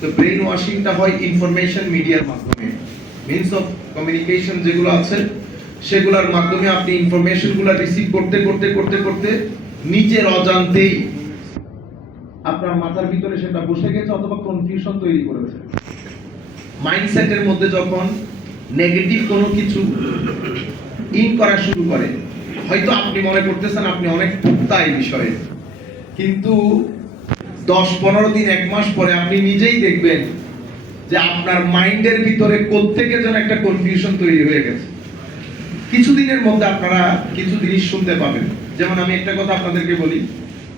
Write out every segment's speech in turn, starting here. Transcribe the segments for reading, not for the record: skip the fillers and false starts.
তো ব্রেন ওয়াশিংটা হয় ইনফরমেশন মিডিয়ার মাধ্যমে, মিনস অফ কমিউনিকেশন যেগুলো আছে সেগুলোর মাধ্যমে আপনি ইনফরমেশনগুলো রিসিভ করতে করতে করতে করতে নিজের অজান্তেই আপনার মাথার ভিতরে সেটা বসে গেছে অথবা কনফিউশন তৈরি করেছে। মাইন্ডসেটের মধ্যে যখন নেগেটিভ কোনো কিছু ইন করা শুরু করে, হয়তো আপনি মনে করতেছেন আপনি অনেক পোক্তা এই বিষয়ে, কিন্তু 10-15 দিন 1 মাস পরে আপনি নিজেই দেখবেন যে আপনার মাইন্ডের ভিতরে কোত্থেকে যেন একটা কনফিউশন তৈরি হয়ে গেছে। কিছুদিনের মধ্যে আপনারা কিছু জিনিস শুনতে পাবেন। যেমন আমি একটা কথা আপনাদেরকে বলি,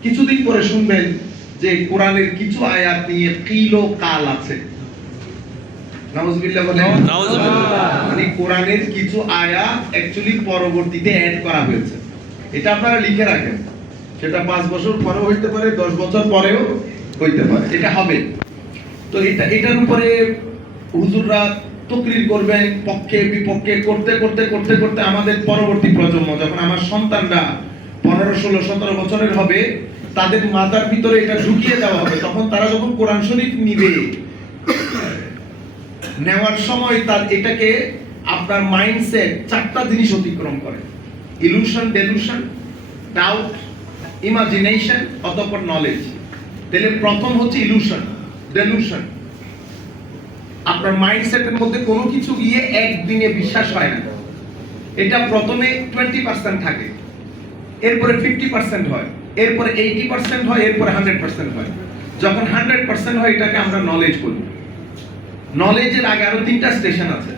কিছুদিন পরে শুনবেন যে কোরআনের কিছু আয়াত নিয়ে কিল ও কাল আছে। নাউজুবিল্লাহ বলেন। নাউজুবিল্লাহ। মানে কোরআনের কিছু আয়াত অ্যাকচুয়ালি পরবর্তীতে অ্যাড করা হয়েছে। এটা আপনারা লিখে রাখেন। সেটা 5 বছর পরেও হইতে পারে, 10 বছর পরেও হইতে পারে, এটা হবে। তো এটার উপরে হুজুররা তকরির করবেন, পক্ষে বিপক্ষে করতে করতে করতে করতে আমাদের পরবর্তী প্রজন্ম, যখন আমার সন্তানরা 15, 16, 17 বছরের হবে, তাদের মাথার ভিতরে এটা ঢুকিয়ে দেওয়া হবে। তখন তারা যখন কোরআন শরীফ নিবে, নেওয়ার সময় তার এটাকে আপনার মাইন্ডসেট 4টা জিনিস অতিক্রম করে: ইলুশন, ডেলুশন, ডাউট, ইমাজিনেশন, অতঃপর নলেজ। তাহলে প্রথম হচ্ছে ইলুশন, ডেলুশন। আপনার মাইন্ডসেটের মধ্যে কোনো কিছু গিয়ে একদিনে বিশ্বাস হয় না। এটা প্রথমে 20% থাকে, এরপরে 50% হয়, এরপরে 80% হয়, এরপরে 100% হয়। যখন 100% হয় এটাকে আমরা নলেজ বলি। নলেজের আগে আরো 3টা স্টেশন আছে।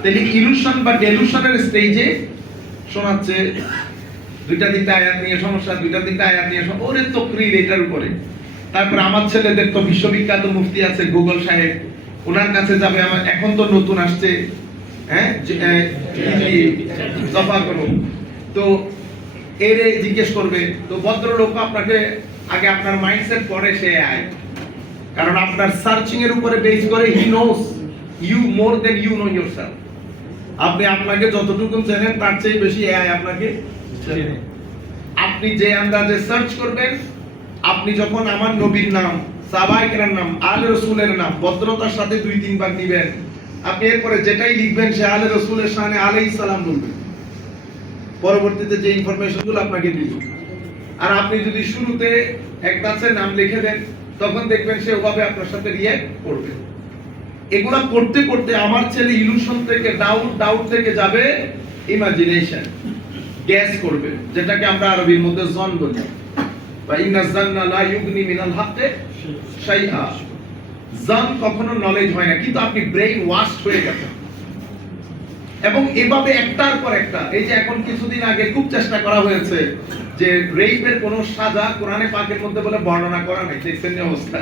তাহলে ইলুশন বা ডেলুশনের স্টেজে শোনাচ্ছে 2টা 3টা আয়াত নিয়ে সমস্যা, 2টা 3টা আয়াত নিয়ে ওরে তকরির এটার উপরে। তারপর আমার ছেলেদের তো বিশ্ববিখ্যাত মুফতি আছে গুগল সাহেব, ওনার কাছে যাবে। আমার এখন তো নতুন আসছে, হ্যাঁ, জফা করুন, তো এরে জিজ্ঞেস করবে। তো ভদ্রলোক আপনাকে আগে আপনার মাইন্ডসেট পড়ে সে আয়, কারণ আপনার সার্চিং এর উপরে বেস করে he knows you more than you know yourself. আপনি আপনাকে যতটুকু জানেন তার চেয়ে বেশি এআই আপনাকে জানে। আপনি যে আন্দাজে সার্চ করবেন, আপনি যখন আমার নবীর নাম, সাহাবায়ে নাম, আলে রাসূলের নাম ভদ্রতার সাথে 2-3 বার নিবেন, আপনি এরপরে যেটাই লিখবেন সে আলে রাসূলের শানে আলাইহিস সালাম বলবেন, পরবর্তীতে যে ইনফরমেশনগুলো আপনাকে দিবে। আর আপনি যদি শুরুতে এক গাছের নাম লিখে দেন, তখন দেখবেন সে ওভাবে আপনার সাথে রিঅ্যাক্ট করবে। এগুলা করতে করতে আমার ছেলে ইলুশন থেকে ডাউট থেকে যাবে ইমাজিনেশন, গ্যাস করবে, যেটাকে আমরা আরবির মধ্যে জন বলি। বা ইন্না যান্না লা ইউগনি মিনাল হাক্কি শাইআ। জন কখনো নলেজ হয় না, কিন্তু আপনি ব্রেইন ওয়াশ হয়ে গেছেন। এবং এভাবে একটার পর একটা, এই যে এখন কিছুদিন আগে খুব চেষ্টা করা হয়েছে যে রেপের কোন সাজা কোরআনে পাকের মধ্যে বলে বর্ণনা করা নাই, দেখছেন এই অবস্থা।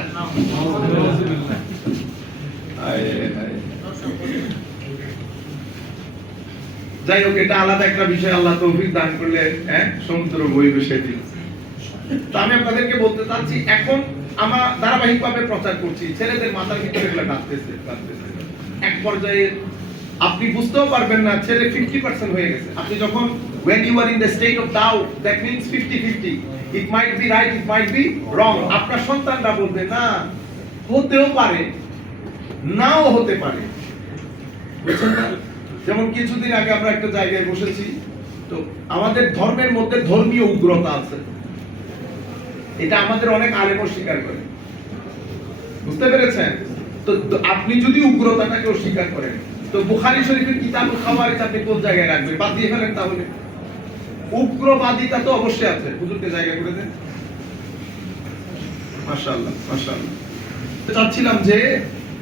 যাই হোক, এটা আলাদা একটা বিষয়, আল্লাহ তৌফিক দান করলে সমুদ্র বইবে সেদিন। তো আমি আপনাদেরকে বলতে চাচ্ছি, এখন আমরা ধারাবাহিকভাবে প্রচার করছি, ছেলেদের মাথার ভিতরে এগুলো কাঁপতেছে। এক পর্যায়ে আপনি বুঝতেও পারবেন না ছেলে 50% হয়ে গেছে। আপনি যখন when you are in the state of doubt, that means 50-50, it might be right, it might be wrong. আপনার সন্তানরা বলবে না, হতেও পারে, নাও হতে পারে, বুঝছেন না? যেমন কিছুদিন আগে আমরা একটা জায়গায় বসেছি, তো আমাদের ধর্মের মধ্যে ধর্মীয় উগ্রতা আছে, এটা আমাদের অনেক আলেম স্বীকার করে, বুঝতে পেরেছেন? তো আপনি যদি উগ্রতাটাকে অস্বীকার করেন, তো বুখারী শরীফের কিতাবুল খাওয়ারিজ আপনি কোন জায়গায় রাখবেন? বাদ দিয়ে ফেলেন। তাহলে উগ্রবাদিতা তো অবশ্যই আছে, হুজুরকে জায়গা করে দেন। মাশাআল্লাহ মাশাআল্লাহ। তো চাচ্ছিলাম যে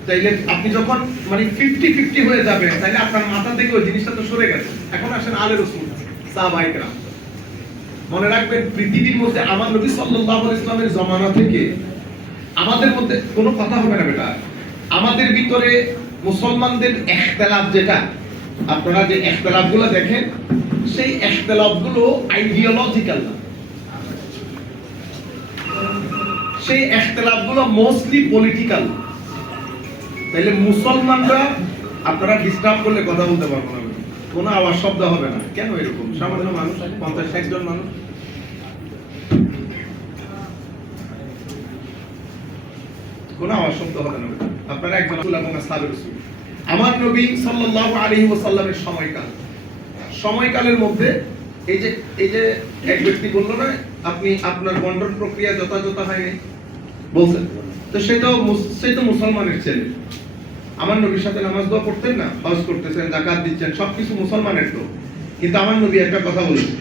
তাইলে আপনি যখন মানে 50-50 হয়ে যাবে, তাহলে আপনার মাথা থেকে ওই জিনিসটা তো সরে গেছে। এখন আসেন আলে রাসূল, সাহাবায়ে কেরাম। মনে রাখবেন, পৃথিবীর মধ্যে আমার নবী সাল্লাল্লাহু আলাইহি ওয়াসাল্লামের জমানা থেকে আমাদের মধ্যে কোনো কথা হবে না বেটা। আমাদের ভিতরে মুসলমানদের ইখতিলাফ, যেটা আপনারা যে ইখতিলাফগুলো দেখেন, সেই ইখতিলাফগুলো আইডিওলজিক্যাল না, সেই ইখতিলাফগুলো মোস্টলি পলিটিক্যাল। তাহলে মুসলমানরা, আপনারা ডিস্টার্ব করলে কথা বলতে পারবো না, কোনো আওয়াজ শব্দ হবে না। কেন এরকম? সামান্য মানুষ, 50-60 জন মানুষ। কোনো আওয়াজ শব্দ হবে না। আপনারা একজন রাসূল এবং আসহাবে রাসূল, আমার নবী সাল্লাল্লাহু আলাইহি ওয়াসাল্লামের সময়কালের মধ্যে এই যে এক ব্যক্তি বললো না আপনি আপনার বন্টন প্রক্রিয়া যথাযথ হয়নি বলছেন, তো সে তো মুসলমানের ছেলে। আমার নবীর সাথে নামাজ দোয়া করতেন না, হজ করতেছেন, যাকাত দিচ্ছেন, সবকিছু মুসলমানের তো। কিন্তু আমার নবী একটা কথা বলেছেন,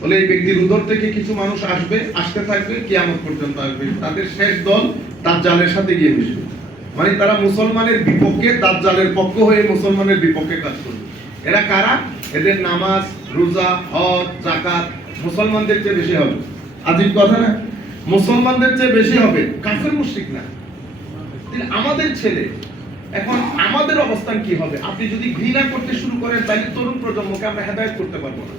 বলে এই ব্যক্তির উদর থেকে কিছু মানুষ আসতে থাকবে, কিয়ামত পর্যন্ত আসবে, তাদের শেষ দল দাজ্জালের সাথে গিয়ে মিশবে। মানে তারা মুসলমানের বিপক্ষে, দাজ্জালের পক্ষ হয়ে মুসলমানের বিপক্ষে কাজ করবে। এরা কারা? এদের নামাজ, রোজা, হজ, যাকাত মুসলমানদের চেয়ে বেশি হবে। আজীব কথা না? মুসলমানদের চেয়ে বেশি হবে, কাফের মুশরিক না। আমাদের ছেলে, এখন আমাদের অবস্থান কি হবে? আপনি যদি ঘৃণা করতে শুরু করেন তাহলে তরুণ প্রজন্মকে আমরা হেদায়েত করতে পারবো না।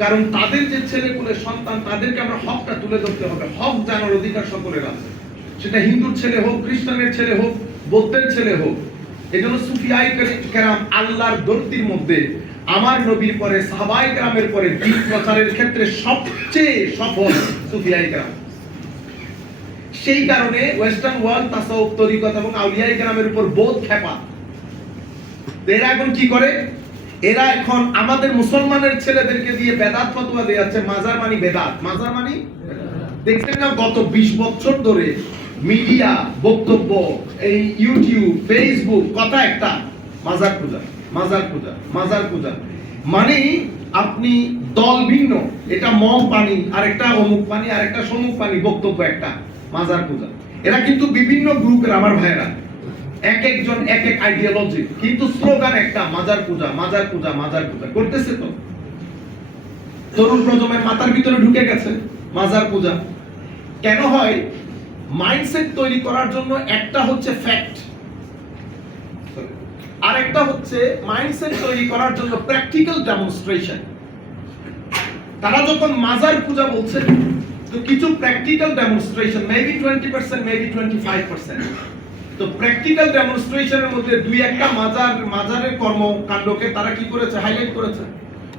কারণ তাদের যে ছেলেপুলে সন্তান, তাদেরকে আমরা হকটা তুলে ধরতে হবে। হক জানার অধিকার সকলের আছে, সেটা হিন্দুর ছেলে হোক, খ্রিস্টানের ছেলে হোক, বৌদ্ধের ছেলে হোক। এজন্য সুফিয়ায়ে কেরাম আল্লাহর দর্তির মধ্যে আমার নবীর পরে, সাহাবায়ে কেরামের পরে দ্বীন প্রচারের ক্ষেত্রে সবচেয়ে সফল সুফিয়ায়ে কেরাম। সেই কারণে ওয়েস্টার্ন ওয়ার্ল্ড তাসাউফ, তরিকত এবং আউলিয়ায়ে কেরামের উপর বোধ খেপা। এরা এখন কি করে? এরা এখন আমাদের মুসলমানের ছেলেদেরকে দিয়ে বেদাত ফতোয়া দিয়ে যাচ্ছে। মাজার মানি বেদাত, মাজার মানি দেখছেন না? গত 20 বছর ধরে মিডিয়া বক্তব্য, এই ইউটিউব, ফেসবুক, কথা একটা, মাজার পূজা, মাজার পূজা, মাজার পূজা। মানে আপনি দল ভিন্ন, এটা মম পানি, আরেকটা অমুক পানি, আরেকটা সমুক পানি, বক্তব্য একটা, মাজার পূজা। এরা কিন্তু বিভিন্ন গ্রুপের আমার ভাইরা, এক একজন এক এক আইডিওলজি, কিন্তু স্লোগান একটা, মাজার পূজা, মাজার পূজা, মাজার পূজা করতেছে। তো তরুণ প্রজন্মের মাথার ভিতরে ঢুকে গেছে মাজার পূজা। কেন হয়? মাইন্ডসেট তৈরি করার জন্য একটা হচ্ছে ফ্যাক্ট, আর একটা হচ্ছে মাইন্ডসেট তৈরি করার জন্য প্র্যাকটিক্যাল ডেমনস্ট্রেশন। তারা যখন মাজার পূজা বলছে, তো কিছু প্র্যাকটিক্যাল ডেমনস্ট্রেশন, মেবি 20%, মেবি 25%। তো প্র্যাকটিক্যাল ডেমনস্ট্রেশনের মধ্যে দুই একটা মাজারের কর্মকাণ্ডকে তারা কি করেছে? হাইলাইট করেছে,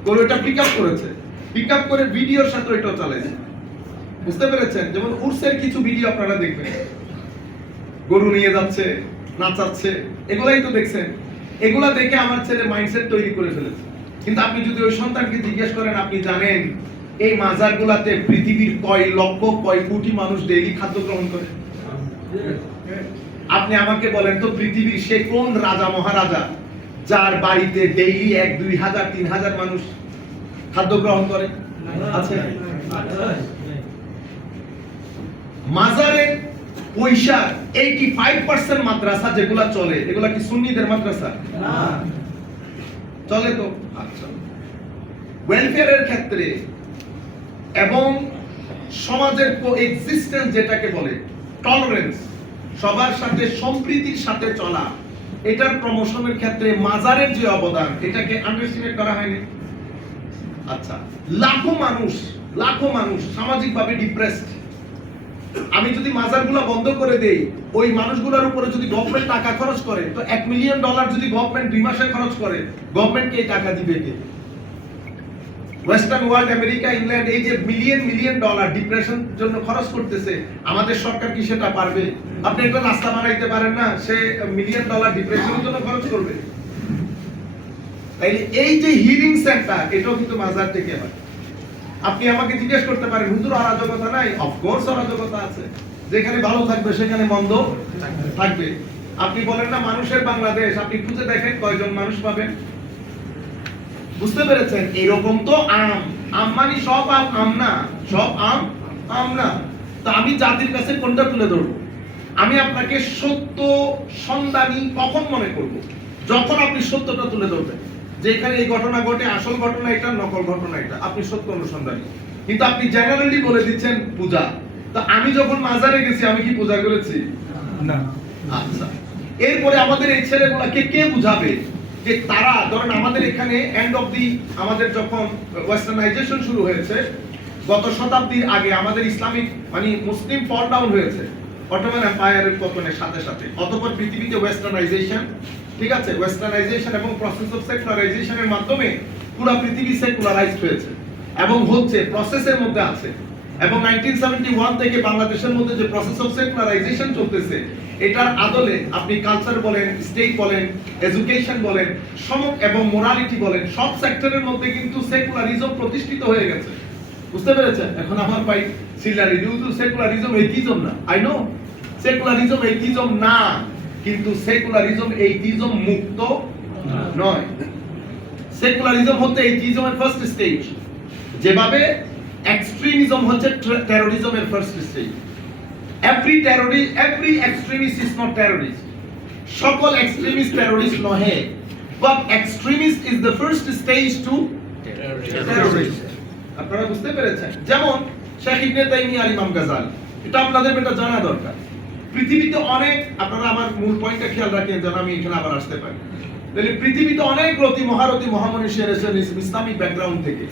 করে ওটা পিক আপ করেছে, পিক আপ করে ভিডিওর সাথে এটাও চালাইছে। বুঝতে পেরেছেন? যেমন উর্সের কিছু ভিডিও আপনারা দেখবেন, গরু নিয়ে যাচ্ছে, নাচাচ্ছে, এগুলাই তো দেখছেন। এগুলা দেখে আমার ছেলে মাইন্ডসেট তৈরি করে ফেলেছে। কিন্তু আপনি যদি ওই সন্তানকে জিজ্ঞেস করেন, আপনি জানেন এই মাজারগুলাতে পৃথিবীর কয় লক্ষ, কয় কোটি মানুষ ডেইলি খাদ্য গ্রহণ করে? আপনি আমাকে বলেন তো, পৃথিবীর সে কোন রাজা মহারাজা যার বাড়িতে ডেইলি 1, 2 হাজার, 3 হাজার মানুষ খাদ্য গ্রহণ করে? আছে? মাজারে পয়সার 85% মাদ্রাসা যেগুলা চলে, এগুলা কি সুন্নিদের মাদ্রাসা? না। চলে তো? আচ্ছা। ওয়েলফেয়ারের ক্ষেত্রে এবং সমাজের কোএক্সিস্টেন্স যেটাকে বলে, টলারেন্স, সবার সাথে সম্প্রীতির সাথে চলা, এটার প্রমোশনের ক্ষেত্রে মাজারের যে অবদান, এটাকে আন্ডারস্টিমেট করা হয়নি। আচ্ছা, লাখো মানুষ সামাজিকভাবে ডিপ্রেসড। আমি যদি মাজারগুলো বন্ধ করে দেই, ওই মানুষগুলোর উপরে যদি গভর্নমেন্ট টাকা খরচ করে, তো $1 মিলিয়ন যদি গভর্নমেন্ট 2 মাসে খরচ করে, গভর্নমেন্টকে এই টাকা দিবে কে? ওয়েস্টার্ন ওয়ার্ল্ড, আমেরিকা, ইংল্যান্ড এই যে মিলিয়ন ডলার ডিপ্রেশন জন্য খরচ করতেছে, আমাদের সরকার কি সেটা পারবে? আপনি একটা রাস্তা বানাইতে পারেন না, সে $1 মিলিয়ন ডিপ্রেশনের জন্য খরচ করবে? তাই এই যে হিলিং সেন্টার, এটাও কিন্তু মাজার থেকে হয়। আপনি আমাকে জিজ্ঞেস করতে পারেন, হুজুর অরাজকতা নাই? অফকোর্স অরাজকতা আছে। যেখানে ভালো থাকবে সেখানে মন্দ থাকবে। আপনি বলেন না মানুষের বাংলাদেশ, আপনি খুঁজে দেখেন কয়জন মানুষ পাবেন। বুঝতে পেরেছেন? এরকম তো আম মানে সব আম না, সব আম না। তো আমি জাতির কাছে কোনটা তুলে ধরবো? আমি আপনাকে সত্য সন্ধানী কখন মনে করব? যখন আপনি সত্যটা তুলে ধরবেন, যে এখানে এই ঘটনা ঘটে, আসল ঘটনা এটা, নকল ঘটনা এটা, আপনি সত্য অনুসন্ধানী। কিন্তু আপনি জেনারেলি বলে দিচ্ছেন পূজা। তো আমি যখন মাজারে গেছি, আমি কি পূজা করেছি? না। আচ্ছা, এরপরে আমাদের এই ছেলেগুলোকে কে বুঝাবে যে তারা, ধরেন আমাদের এখানে আমাদের যখন ওয়েস্টার্নাইজেশন শুরু হয়েছে, গত শতাব্দীর আগে আমাদের ইসলামিক মানে মুসলিম ফল ডাউন হয়েছে অটোমান এম্পায়ারের পতনের সাথে সাথে। অতঃপর পৃথিবীতে ওয়েস্টার্নাইজেশন, ঠিক আছে, ওয়েস্টার্নাইজেশন এবং প্রসেস অফ সেকুলারাইজেশনের মাধ্যমে পুরো পৃথিবী সেকুলারাইজড হয়েছে এবং হচ্ছে, প্রসেসের মধ্যে আছে। এবং 1971 থেকে বাংলাদেশের মধ্যে যে প্রসেস অফ সেকুলারাইজেশন চলতেছে, এটার আদলে আপনি কালচার বলেন, স্টেট বলেন, এডুকেশন বলেন, এবং মোরালিটি বলেন, সব সেক্টরের মধ্যে কিন্তু সেকুলারিজম প্রতিষ্ঠিত হয়ে গেছে। বুঝতে পেরেছেন? এখন আমার ভাই সেকুলারিজম এইটিজম না, আই নো সেকুলারিজম এইটিজম না, কিন্তু সেকুলারিজম এইটিজম মুক্ত নয়। সেকুলারিজম হচ্ছে এইটিজমের ফার্স্ট স্টেজ, যেভাবে এক্সট্রিমিজম হচ্ছে টেরোরিজমের first stage. every extremist is not terrorist. সকল এক্সট্রিমিস্ট টেররিস্ট নহে, but extremist is the first stage to terrorist. আপনারা বুঝতে পেরেছেন? যেমন শেখ ইবনে তাইমিয়া আর ইমাম গাজ্জালী, এটা আপনাদের এটা জানা দরকার। পৃথিবীতে অনেক, আপনারা আমার মূল পয়েন্টটা খেয়াল রাখেন যেন আমি এখানে আবার আসতে পারি। তাহলে পৃথিবীতে অনেক মহারথী মহামনীষী এসেছেন ইসলামিক ব্যাকগ্রাউন্ড থেকে,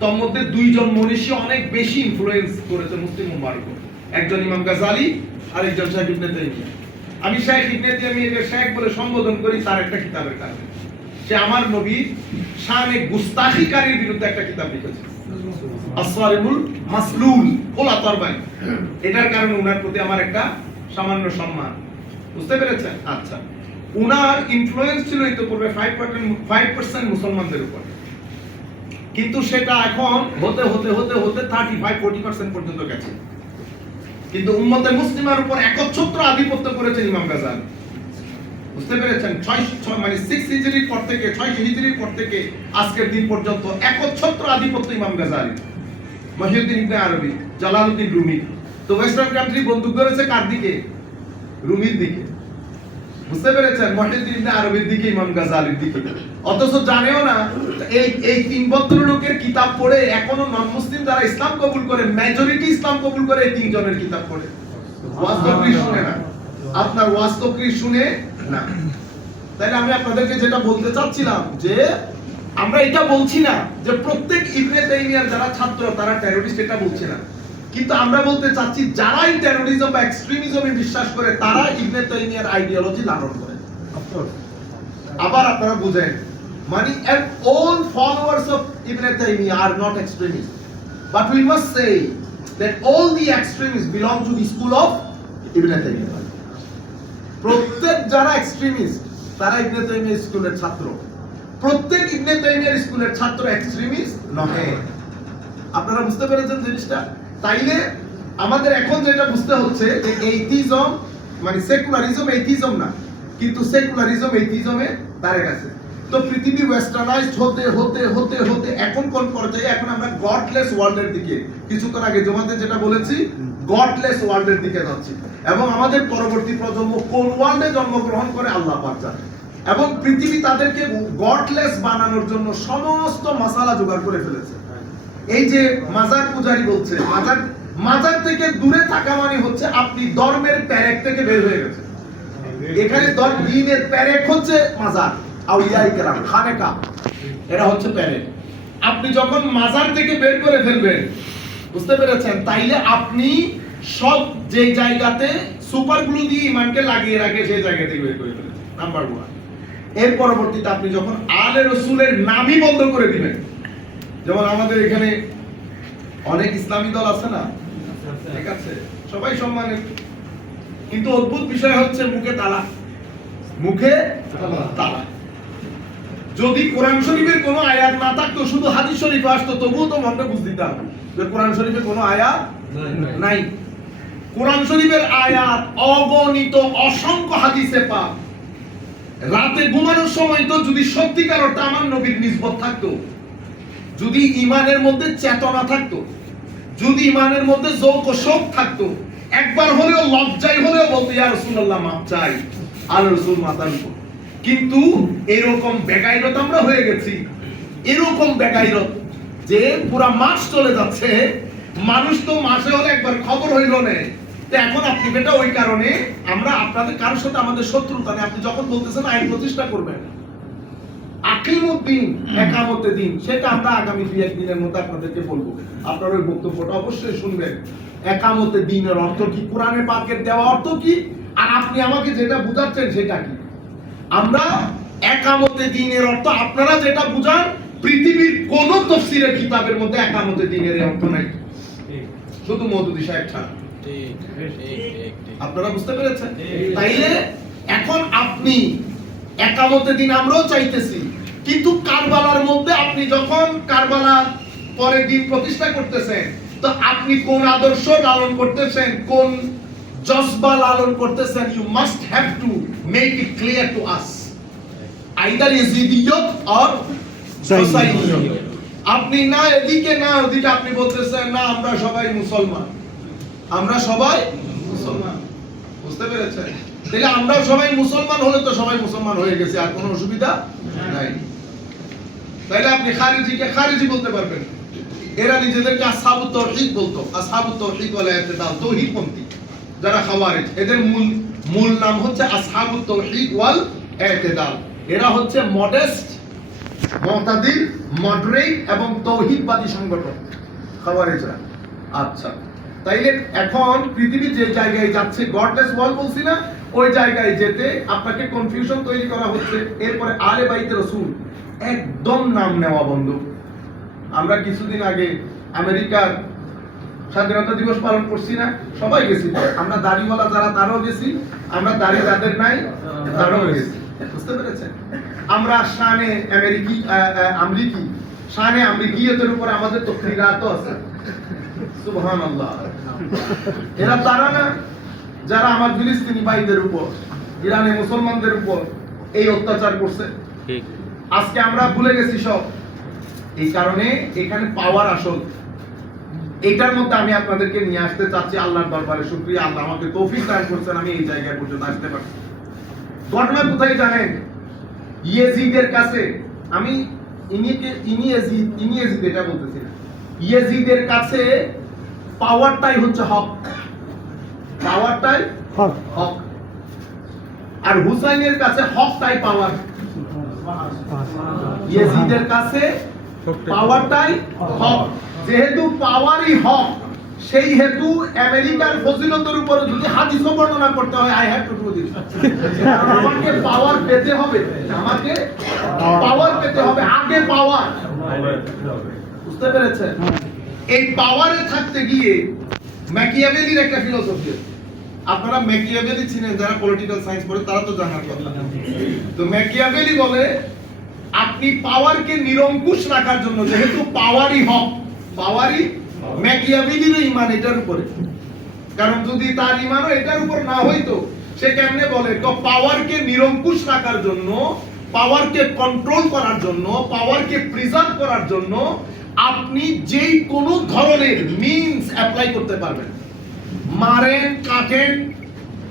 তার মধ্যে দুইজন মনীষী অনেক বেশি ইনফ্লুয়েন্স করেছে মুসলিম উম্মাহর উপর, একজন ইমাম গাজ্জালী আর একজন শেখ ইবনে তাইমিয়া। আমি শেখ ইবনে তাইমিয়াকে শেখ বলে সম্বোধন করি তার একটা কিতাবের কারণে। সে আমার নবীর শানে গুস্তাখিকারীর বিরুদ্ধে একটা কিতাব লিখেছে, আসওয়ারিমুল মাসলুল, খোলা তরবারি। এটার কারণে উনার প্রতি আমার একটা সামান্য সম্মান। বুঝতে পেরেছেন? আচ্ছা, উনার ইনফ্লুয়েন্স ছিল ইতোপূর্বে 5% মুসলমানদের উপর, কিন্তু সেটা এখন হতে হতে হতে হতে 35-40% পর্যন্ত গেছে। কিন্তু উম্মতে মুসলিমার উপর একচ্ছত্র আধিপত্য করেছেন ইমাম গাজ্জালী। বুঝতে পেরেছেন? 6 হিজরির পর থেকে 6 হিজরির পর থেকে আজকের দিন পর্যন্ত একচ্ছত্র আধিপত্য ইমাম গাজ্জালী, মহিউদ্দিন ইবনে আরবি, জালালউদ্দিন রুমি। তো ওয়েস্টার্ন কান্ট্রি বন্দুক ধরেছে কার দিকে? রুমির দিকে। বুঝতে পেরেছেন? মহিউদ্দিন ইবনে আরবির দিকে, ইমাম গাজ্জালীর দিকে। অথচ জানেও না এই তিন ভদ্রলোকের কিতাব পড়ে এখনো নন মুসলিম যারা ইসলাম কবুল করে, মেজরিটি ইসলাম কবুল করে এই তিনজনের কিতাব পড়ে। ওয়াস্তবিক শুনে না, আপনার ওয়াস্তবিক শুনে না। তাইলে আমি আপনাদেরকে যেটা বলতে চাচ্ছিলাম যে আমরা এটা বলছি না যে প্রত্যেক ইবনে তাইমিয়ার যারা ছাত্র তারা টেররিস্ট, এটা বলছি না, কিন্তু আমরা বলতে চাচ্ছি যারাই টেররিজম বা এক্সট্রিমিজমে বিশ্বাস করে তারা ইবনে তাইমিয়ার আইডিওলজি লালন করে। আবার আপনারা বুঝেন, মানে all followers of Ibn Taymiyyah are not extremists, but we must say that all the extremists belong to the school of Ibn Taymiyyah. প্রত্যেক যারা এক্সট্রিমিস্ট তারা ইবনে তাইমিয়ার স্কুলের ছাত্র, প্রত্যেক ইবনে তাইমিয়ার স্কুলের ছাত্র এক্সট্রিমিস্ট নয়। আপনারা বুঝতে পেরেছেন জিনিসটা? তাইলে আমাদের এখন যেটা বুঝতে হচ্ছে যে এইথিজম মানে সেকুলারিজম এইথিজম না, কিন্তু সেকুলারিজম এইথিজমে দাঁড়িয়ে গেছে। তো পৃথিবী ওয়েস্টার্নাইজড হতে হতে হতে হতে এখন কোন পর্যায়ে? এখন আমরা গডলেস ওয়ার্ল্ডের দিকে, কিছুক্ষণ আগে জমাতে যেটা বলেছি, গডলেস ওয়ার্ল্ডের দিকে যাচ্ছি। এবং আমাদের পরবর্তী প্রজন্ম কোন ওয়ার্ল্ডে জন্মগ্রহণ করে আল্লাহ পাক জানে। এবং পৃথিবী তাদেরকে গডলেস বানানোর জন্য সমস্ত মাসালা জোগাড় করে ফেলেছে। এই যে মাজার পূজারি বলছে, মাজার থেকে দূরে থাকা মানে হচ্ছে আপনি ধর্মের প্যারেক থেকে বের হয়ে গেছে। এখানে দ্বীনের প্যারেক হচ্ছে মাজার, আউলিয়ায়ে কেরাম, খানেকা, এরা হচ্ছে প্যারেক। আপনি যখন মাজার থেকে বের করে ফেলবেন, বুঝতে পেরেছেন, তাইলে আপনি সব যে জায়গাতে সুপার গ্লু দিয়ে ইমানকে লাগিয়ে রাখে সেই জায়গা থেকে বের করে ফেলেছেন, নাম্বার 1। এর পরবর্তীতে আপনি যখন আলে রসুলের নামই বন্ধ করে দিবেন, যেমন আমাদের এখানে অনেক ইসলামী দল আছে না, ঠিক আছে, সবাই সম্মানের, কিন্তু অদ্ভুত বিষয় হচ্ছে মুখে তালা, মুখে তালা। যদি কোরআন শরীফের কোনো আয়াত না থাকতো, শুধু হাদিস শরীফ আসতো, তবুও তো মনে বুঝ দিতাম যে কোরআন শরীফে কোনো আয়াত নাই। কোরআন শরীফের আয়াত অগণিত, অসংখ্য হাদিসে পাক। রাতে ঘুমানোর সময় তো যদি সত্যিকার অর্থে আমার নবীর নিসবত থাকতো, যদি ইমানের মধ্যে চেতনা থাকতো, যদি ইমানের মধ্যে যৌক শোক থাকতো, একবার হলেও লজ্জায় হলেও বলতো ইয়া রাসূলুল্লাহ মাফ চাই, আল্লাহর রাসূল মাতার উপর। কিন্তু এরকম বেগাইরত আমরা হয়ে গেছি, এরকম বেগাইরত যে পুরা মাস চলে যাচ্ছে, মানুষ তো মাসে হলে একবার খবর হইল না। তো এখন আপনি বেটা ওই কারণে আমরা আপনাদের কারোর সাথে আমাদের শত্রুতা নেই। আপনি যখন বলতেছেন আইন প্রতিষ্ঠা করবেন, আকিমুদ্দিন, একামতে দিন, সেটা আমরা আগামী 2-1 দিনের মধ্যে আপনাদেরকে বলবো। আপনার ওই বক্তব্যটা অবশ্যই শুনবেন। একামতে দিনের অর্থ কি, কোরআনে পাকের দেওয়া অর্থ কি, আর আপনি আমাকে যেটা বুঝাচ্ছেন সেটা কি। আমরা একামতে দিনের অর্থ আপনারা যেটা বুঝান, পৃথিবীর কোন তাফসীরের কিতাবের মধ্যে একামতে দিনের অর্থ নাই, শুধু মওদুদী সাহেব ছাড়া। আপনারা বুঝতে পেরেছেন? তাইলে এখন আপনি একামতে দিন আমরাও চাইতেছি, কিন্তু কারবালার মধ্যে আপনি যখন কারবালার পরে দিন প্রতিষ্ঠা করতেছেন, তো আপনি কোন আদর্শ লালন করতেছেন, কোন জজবা লালন করতেছেন, you must have to make it clear to us, either ইয়াজিদিয়ত অর হুসাইনিয়ত। আপনি না এদিকে না ওদিকে, আপনি বলতেছেন না আমরা সবাই মুসলমান, আমরা সবাই মুসলমান। বুঝতে পেরেছেন? তাহলে আমরা সবাই মুসলমান হলে তো সবাই মুসলমান হয়ে গেছে, আর কোনো অসুবিধা নাই। তাহলে আপনি খারিজিকে খারিজি বলতে পারবেন। এরা নিজেদেরকে আসহাবুত তাওহীদ বলতো, আসহাবুত তাওহীদ ওয়াল ইতিদাল, তাওহীদপন্থী যারা খাওয়ারিজ, এদের মূল নাম হচ্ছে আসহাবুত তাওহীদ ওয়াল ইতিদাল। এরা হচ্ছে মডেস্ট, মুতাদিল, মডারেট এবং তাওহীদবাদী সংগঠন খাওয়ারিজরা। আচ্ছা, তাইলে এখন পৃথিবী যে জায়গায় যাচ্ছে, গডলেস ওয়ার্ল্ড বলছি না, ওই জায়গায় যেতে আপনাকে কনফিউশন তৈরি করা হচ্ছে। এরপরে আলে বাইতে রাসূল একদম নাম নেওয়া বন্ধ। আমরা কিছুদিন আগে আমেরিকার স্বাধীনতা দিবস পালন করছি না, সবাই গেছি, আমরা দাড়িওয়ালা যারা তারাও গেছি, আমরা দাড়ি যাদের নাই তারাও গেছি। বুঝতে পেরেছেন? আমরা শানে আমেরিকি শানে আমেরিকিয়তের উপর আমাদের তো ক্রীড়াতো আছে। সুবহানাল্লাহ। এরা তারা না যারা আমার ফিলিস্তিনি ভাইদের উপর, ইরানি মুসলমানদের উপর এই অত্যাচার করছে। আজকে আমরা ভুলে গেছি সব। এই কারণে এখানে পাওয়ার আসল। এটার মধ্যে আমি আপনাদেরকে নিয়ে আসতে চাচ্ছি। আল্লাহর দরবারে শুকরিয়া, আল্লাহ আমাকে তৌফিক দান করেছেন, আমি এই জায়গায় পর্যন্ত আসতে পারছি। ঘটনা কোথায় জানেন? ইয়েজিদের কাছে, আমি ইনিয়েজিদ এটা বলতেছি না, ইয়েজিদের কাছে পাওয়ারটাই হচ্ছে হক, পাওয়ারটাই হক। আর হুসাইনের কাছে হকটাই পাওয়ার। ইয়েজিদের কাছে পাওয়ারটাই হক। যেহেতু পাওয়ারই হক, সেই হেতু আমেরিকার ফজিলতের উপর যদি হাদিসও বর্ণনা করতে হয়, I have to do this. আমাকে পাওয়ার পেতে হবে, আমাকে পাওয়ার পেতে হবে, আগে পাওয়ার। বুঝতে পেরেছেন? এই পাওয়ারে থাকতে গিয়ে ম্যাকিয়াভেলির একটা ফিলোসফি আছে। আপনারা ম্যাকিয়াভেলি চিনেন, যারা পলিটিক্যাল সায়েন্স পড়ে তারা তো জানার কথা। তো ম্যাকিয়াভেলি বলে আপনি পাওয়ারকে নিরঙ্কুশ রাখার জন্য, যেহেতু পাওয়ারই হক, পাওয়ারই, ম্যাকিয়াভেলির ঈমান এটার উপরে। কারণ যদি তার ঈমানও এটার উপর না হইতো, সে কেমনে বলে? তো পাওয়ারকে নিরঙ্কুশ রাখার জন্য, পাওয়ারকে কন্ট্রোল করার জন্য, পাওয়ারকে প্রিজার্ভ করার জন্য আপনি যেই কোনো ধরনের মিনস অ্যাপ্লাই করতে পারবেন, মারেন, কাটেন,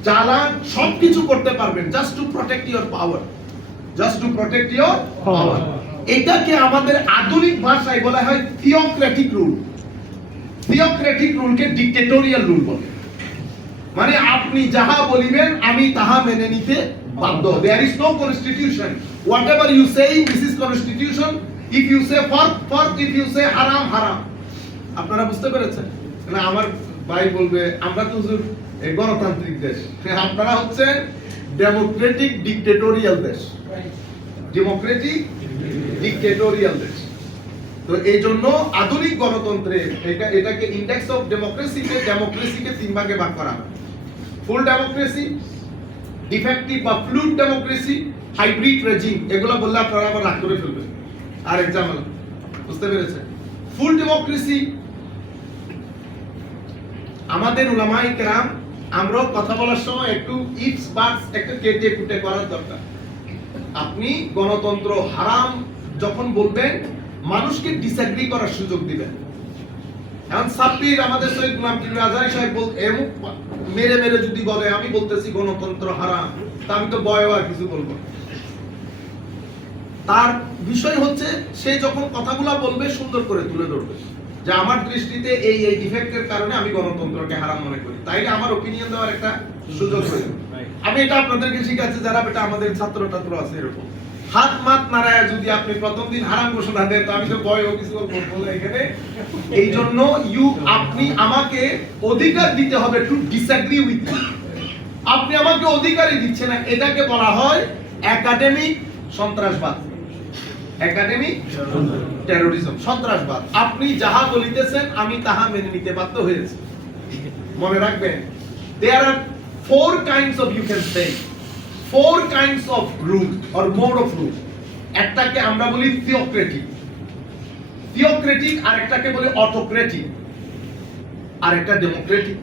জ্বালান, সবকিছু করতে পারবেন, just to protect your power, just to protect your power. এটাকে আমাদের আধুনিক ভাষায় বলা হয় থিওক্রেটিক রুল। থিওক্রেটিক রুলকে ডিক্টেটোরিয়াল রুল বলে। মানে আপনি যাহা বলিবেন আমি তাহা মেনে নিতে বাধ্য। There is no constitution. Whatever you say, this is constitution. If you say for, if you say haram, haram. আপনারা বুঝতে পেরেছেন? না আমার ভাই বলবে আমরা তো গণতান্ত্রিক দেশ, আপনারা হচ্ছেন ডেমোক্রেটিক ডিক্টেটোরিয়াল দেশ। ডেমোক্রেটিক ডিক্টেটোরিয়াল দেশ। তো এই জন্য আধুনিক গণতন্ত্রে এটাকে ইন্ডেক্স অফ ডেমোক্রেসিকে তিন ভাগে ভাগ করা হয়। ফুল ডেমোক্রেসি, ডিফেক্টিভ বা ফ্লুইড ডেমোক্রেসি, হাইব্রিড রেজিম। এগুলো বললে আপনারা আবার রাগ করে ফেলবেন, আর এক্সাম্পল। বুঝতে পেরেছেন? ফুল ডেমোক্রেসি আমাদের উলামায়ে কেরাম, আমরা কথা বলার সময় একটু ইফস বাটস একটু কেটে কুটে করার দরকার। আপনি গণতন্ত্র হারাম যখন বলবেন, মানুষকে ডিসএগ্রি করার সুযোগ দিবেন। এখন সাব্বির আমাদের সৈয়দ গোলাম কিবরিয়া আজহারী সাহেব এমন মেরে মেরে যদি বলে আমি বলতেছি গণতন্ত্র হারাম, তা আমি তো বয়ও আর কিছু বলবো। তার বিষয় হচ্ছে সে যখন কথাগুলো বলবে সুন্দর করে তুলে ধরবে যে আমার দৃষ্টিতে এই এই ডিফেক্টের কারণে আমি গণতন্ত্রকে হারাম মনে করি, তাইলে আমার ওপিনিয়ন দেওয়ার একটা সুযোগ হয়ে। আমি এটা আপনাদেরকে শিখাচ্ছি, যারা বেটা আমাদের ছাত্র আছে এরকম হাত মাত নাড়ায় যদি আপনি প্রথম দিন হারাম ঘোষণা দেন, তো আমি তো বয়ও কিছু বলবো এখানে। এই জন্য আপনি আমাকে অধিকার দিতে হবে টু ডিসএগ্রি উইথ। আপনি আমাকে অধিকারই দিচ্ছেন না, এটাকে বলা হয় একাডেমিক সন্ত্রাসবাদ, একাডেমিক টেরোরিজম, সন্ত্রাসবাদ। আপনি যাহা বলিতেছেন আমি তাহা মেনে নিতে বাধ্য হয়েছি। মনে রাখবেন, there are four kinds of, you can say, four kinds of rule or mode of rule. একটাকে আমরা বলি theocratic, আর একটাকে বলি autocratic, আর একটা ডেমোক্রেটিক,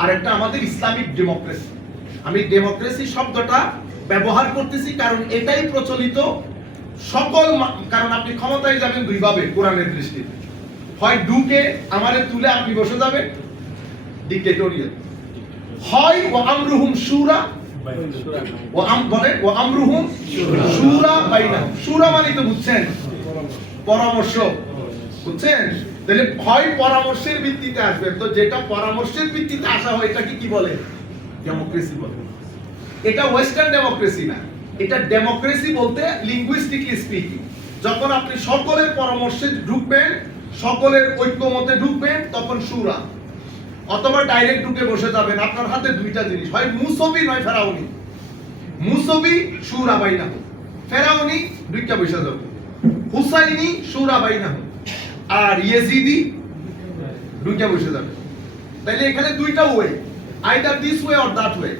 আর একটা আমাদের ইসলামিক ডেমোক্রেসি। আমি ডেমোক্রেসি শব্দটা ব্যবহার করতেছি কারণ এটাই প্রচলিত সকল, কারণ আপনি ক্ষমতায় যাবেন দুই ভাবে কোরআনের দৃষ্টিতে, হয় ঢুকে আমারে তুলে আপনি বসে যাবেন ডিক্টেটরিয়াল, হয় ওয়া আমরুহুম শুরা, ওয়া আমরুহুম শুরা বাইনাহুম। শুরা মানে তো বুঝছেন পরামর্শ, বুঝছেন? তাহলে হয় পরামর্শের ভিত্তিতে আসবে, তো যেটা পরামর্শের ভিত্তিতে আসা হয় এটাকে কি বলে? ডেমোক্রেসি বলে। এটা ওয়েস্টার্ন ডেমোক্রেসি না, এটা ডেমোক্রেসি বলতে লিঙ্গুইস্টিকলি স্পিকিং, যখন আপনি সকলের পরামর্শে ঢুকবেন, সকলের ঐক্যমতে ঢুকবেন, তখন শুরা, অথবা ডাইরেক্ট ঢুকে বসে যাবেন। আপনার হাতে দুইটা জিনিস, হয় মুসবি নয় ফেরাউনি। মুসবি শুরা বাইনাহুম, ফেরাউনি দুইটা বসে যাবে, হুসাইনি শুরা বাইনাহুম, আর ইয়েজিদি দুইটা বসে যাবে। তাইলে এখানে দুইটা way, either this way or that way.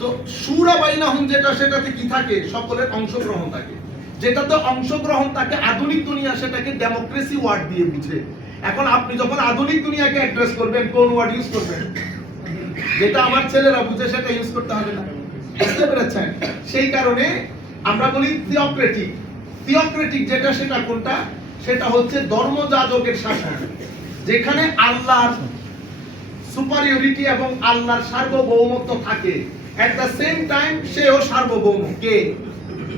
তো শুরা বাইনাহুম যেটা, সেটাতে কি থাকে? সকলের অংশগ্রহণ থাকে। যেটাতে অংশগ্রহণ থাকে আধুনিক দুনিয়া সেটাকে ডেমোক্রেসি ওয়ার্ড দিয়ে বুঝে। এখন আপনি যখন আধুনিক দুনিয়াকে অ্যাড্রেস করবেন, কোন ওয়ার্ড ইউজ করবেন? যেটা আমার ছেলেরা বুঝে সেটা ইউজ করতে হবে না, বুঝতে পেরেছেন? সেই কারণে আমরা বলি থিওক্রেটিক যেটা, সেটা কোনটা? সেটা হচ্ছে ধর্মযাজকের শাসন, যেখানে আল্লাহর সুপারিয়রিটি এবং আল্লাহর সার্বভৌমত্ব থাকে। এট দ্য সেম টাইম সেও সার্বভৌম। কে?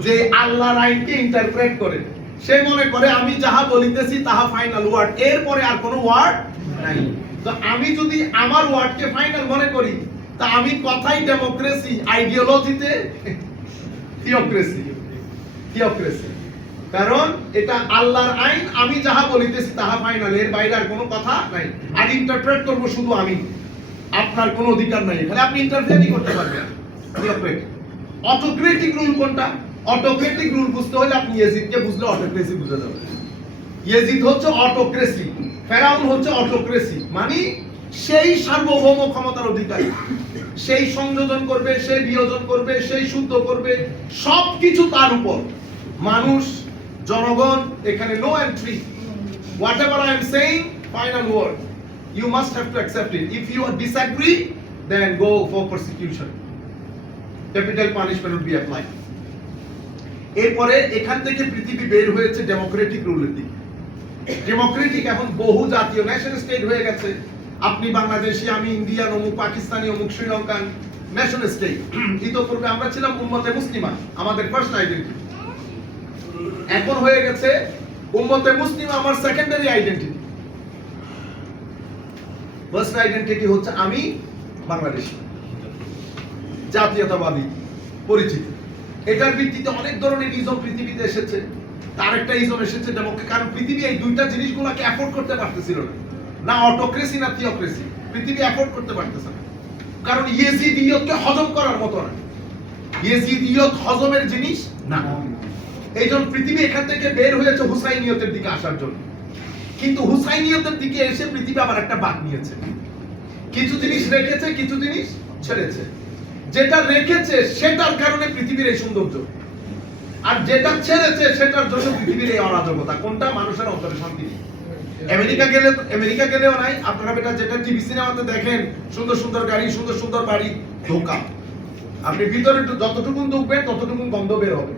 যে আল্লাহর আইনকে ইন্টারপ্রেট করে, সে মনে করে আমি যাহা বলিতেছি তাহা ফাইনাল ওয়ার্ড, এরপরে আর কোনো ওয়ার্ড নাই। তো আমি যদি আমার ওয়ার্ডকে ফাইনাল মনে করি, তা আমি কথাই ডেমোক্রেসি, আইডিওলজিতে থিওক্রেসি। কারণ এটা আল্লাহর আইন, আমি যাহা বলিতেছি তাহা ফাইনাল, এর বাইরে আর কোনো কথা নাই। আর ইন্টারপ্রেট করব শুধু আমি, আপনার কোনো অধিকার নাই এখানে, আপনি ইন্টারফেয়ারই করতে পারবেন। থিওক্রেটিক। অটোক্রেটিক রুল কোনটা? অটোক্রেটিক রুল বুঝতে হলে আপনি ইয়েজিদকে বুঝলে অটোক্রেসি বুঝে যাবেন। ইয়েজিদ হচ্ছে অটোক্রেসি, ফেরাউন হচ্ছে অটোক্রেসি, মানে সেই সার্বভৌম ক্ষমতার অধিকারী, সেই সংযোজন করবে, সেই বিয়োজন করবে, সেই শুদ্ধ করবে, সবকিছু তার উপর। মানুষ, জনগণ, এখানে no entry. Whatever I am saying, final word. You must have to accept it. If you disagree, then go for persecution. Capital punishment will be applied. এরপরে এখান থেকে পৃথিবী বের হয়েছে ডেমোক্রেটিক রুলের দিকে। ডেমোক্রেটিক এখন বহু জাতীয় ন্যাশন স্টেট হয়ে গেছে। আপনি বাংলাদেশি, আমি ইন্ডিয়ান, অমুক পাকিস্তানি, অমুক শ্রীলঙ্কান, ন্যাশন স্টেট। ইতোপূর্বে আমরা ছিলাম উম্মতে মুসলিমা, আমাদের ফার্স্ট আইডেন্টিটি। এখন হয়ে গেছে উম্মতে মুসলিমা আমার সেকেন্ডারি আইডেন্টিটি। ফার্স্ট আইডেন্টিটি হচ্ছে আমি বাংলাদেশি, জাতীয়তাবাদী পরিচিতি। এটার ভিত্তিতে অনেক ধরনের ইজম পৃথিবীতে এসেছে। তার একটা ইজম এসেছে ডেমোক্রেসি, কারণ পৃথিবী এই দুইটা জিনিসগুলোকে অ্যাফোর্ড করতে পারতেছিল না, না অটোক্রেসি না থিওক্রেসি। পৃথিবী অ্যাফোর্ড করতে পারতেছে না, কারণ ইয়েজিদিয়তকে হজম করার মতো না, ইয়েজিদিয়ত হজমের জিনিস না। এই জন্য পৃথিবী এখান থেকে বের হয়েছে হুসাইনিয়তের দিকে আসার জন্য। কিন্তু হুসাইনিয়তের দিকে এসে পৃথিবী আবার একটা বাঁক নিয়েছে, কিছু জিনিস রেখেছে, কিছু জিনিস ছেড়েছে। যেটা রেখেছে সেটার কারণে পৃথিবীর এই সৌন্দর্য, আর যেটা ছেড়েছে সেটার জন্য পৃথিবীর এই অরাজকতা। কোনটা? মানুষের অন্তরে শান্তি নেই। আমেরিকা গেলেও নাই। আপনারা বেটা যেটা টিভি সিনেমাতে দেখেন, সুন্দর সুন্দর গাড়ি, সুন্দর সুন্দর বাড়ি, ধোঁকা। আপনি ভিতরে যতটুকু ঢুকবেন ততটুকু গন্ধ বের হবে।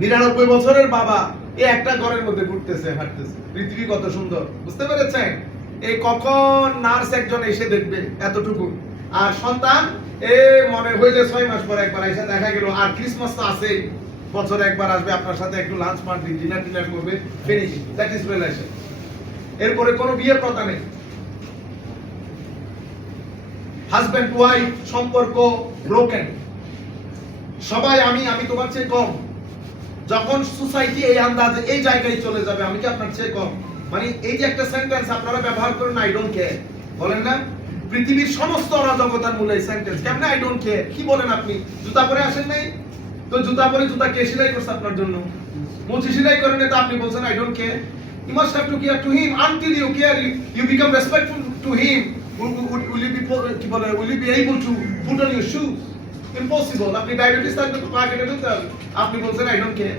99 বছরের বাবা এই একটা ঘরের মধ্যে ঘুরতেছে, হাঁটতেছে। পৃথিবী কত সুন্দর, বুঝতে পেরেছেন? এই কখন নার্স একজন এসে দেখবে এতটুকু, আর সন্তান মনে হইলে 6 মাস পর একবার এসে দেখা গেল। আর ক্রিসমাস তো আছে, বছরে একবার আসবে, আপনার সাথে একটু লাঞ্চ পার্টি, ডিনার করবে, ফিনিশ, দ্যাট ইজ রিলেশন। এরপরে কোনো বিয়ে প্রথা নেই। হাজবেন্ড ওয়াইফ সম্পর্ক ব্রোকেন, সবাই আমি তোমার চেয়ে কম। যখন সোসাইটি এই আন্দাজে এই জায়গায় চলে যাবে, আমি কি আপনার চেয়ে কম, মানে এই যে একটা সেন্টেন্স আপনারা ব্যবহার করেন, আই ডোন্ট কেয়ার বলেন না, পৃথিবীর সমস্ত অরাজকতার মূলে এই সেন্টেন্স। কেমনে আই ডোন্ট কেয়ার? কি বলেন আপনি? জুতা পরে আসেন নাই তো? জুতা পরে জুতা কে সেলাই করছে আপনার জন্য? মুচি সেলাই করেন তো আপনি বলছেন I don't care? You must have to care to him until you care, you become respectful to to him, will you be able to put on your shoes? Impossible. আপনি ডায়াবেটিস থাকলে তো পা কেটে ফেলতে হবে। আপনি বলছেন I don't care.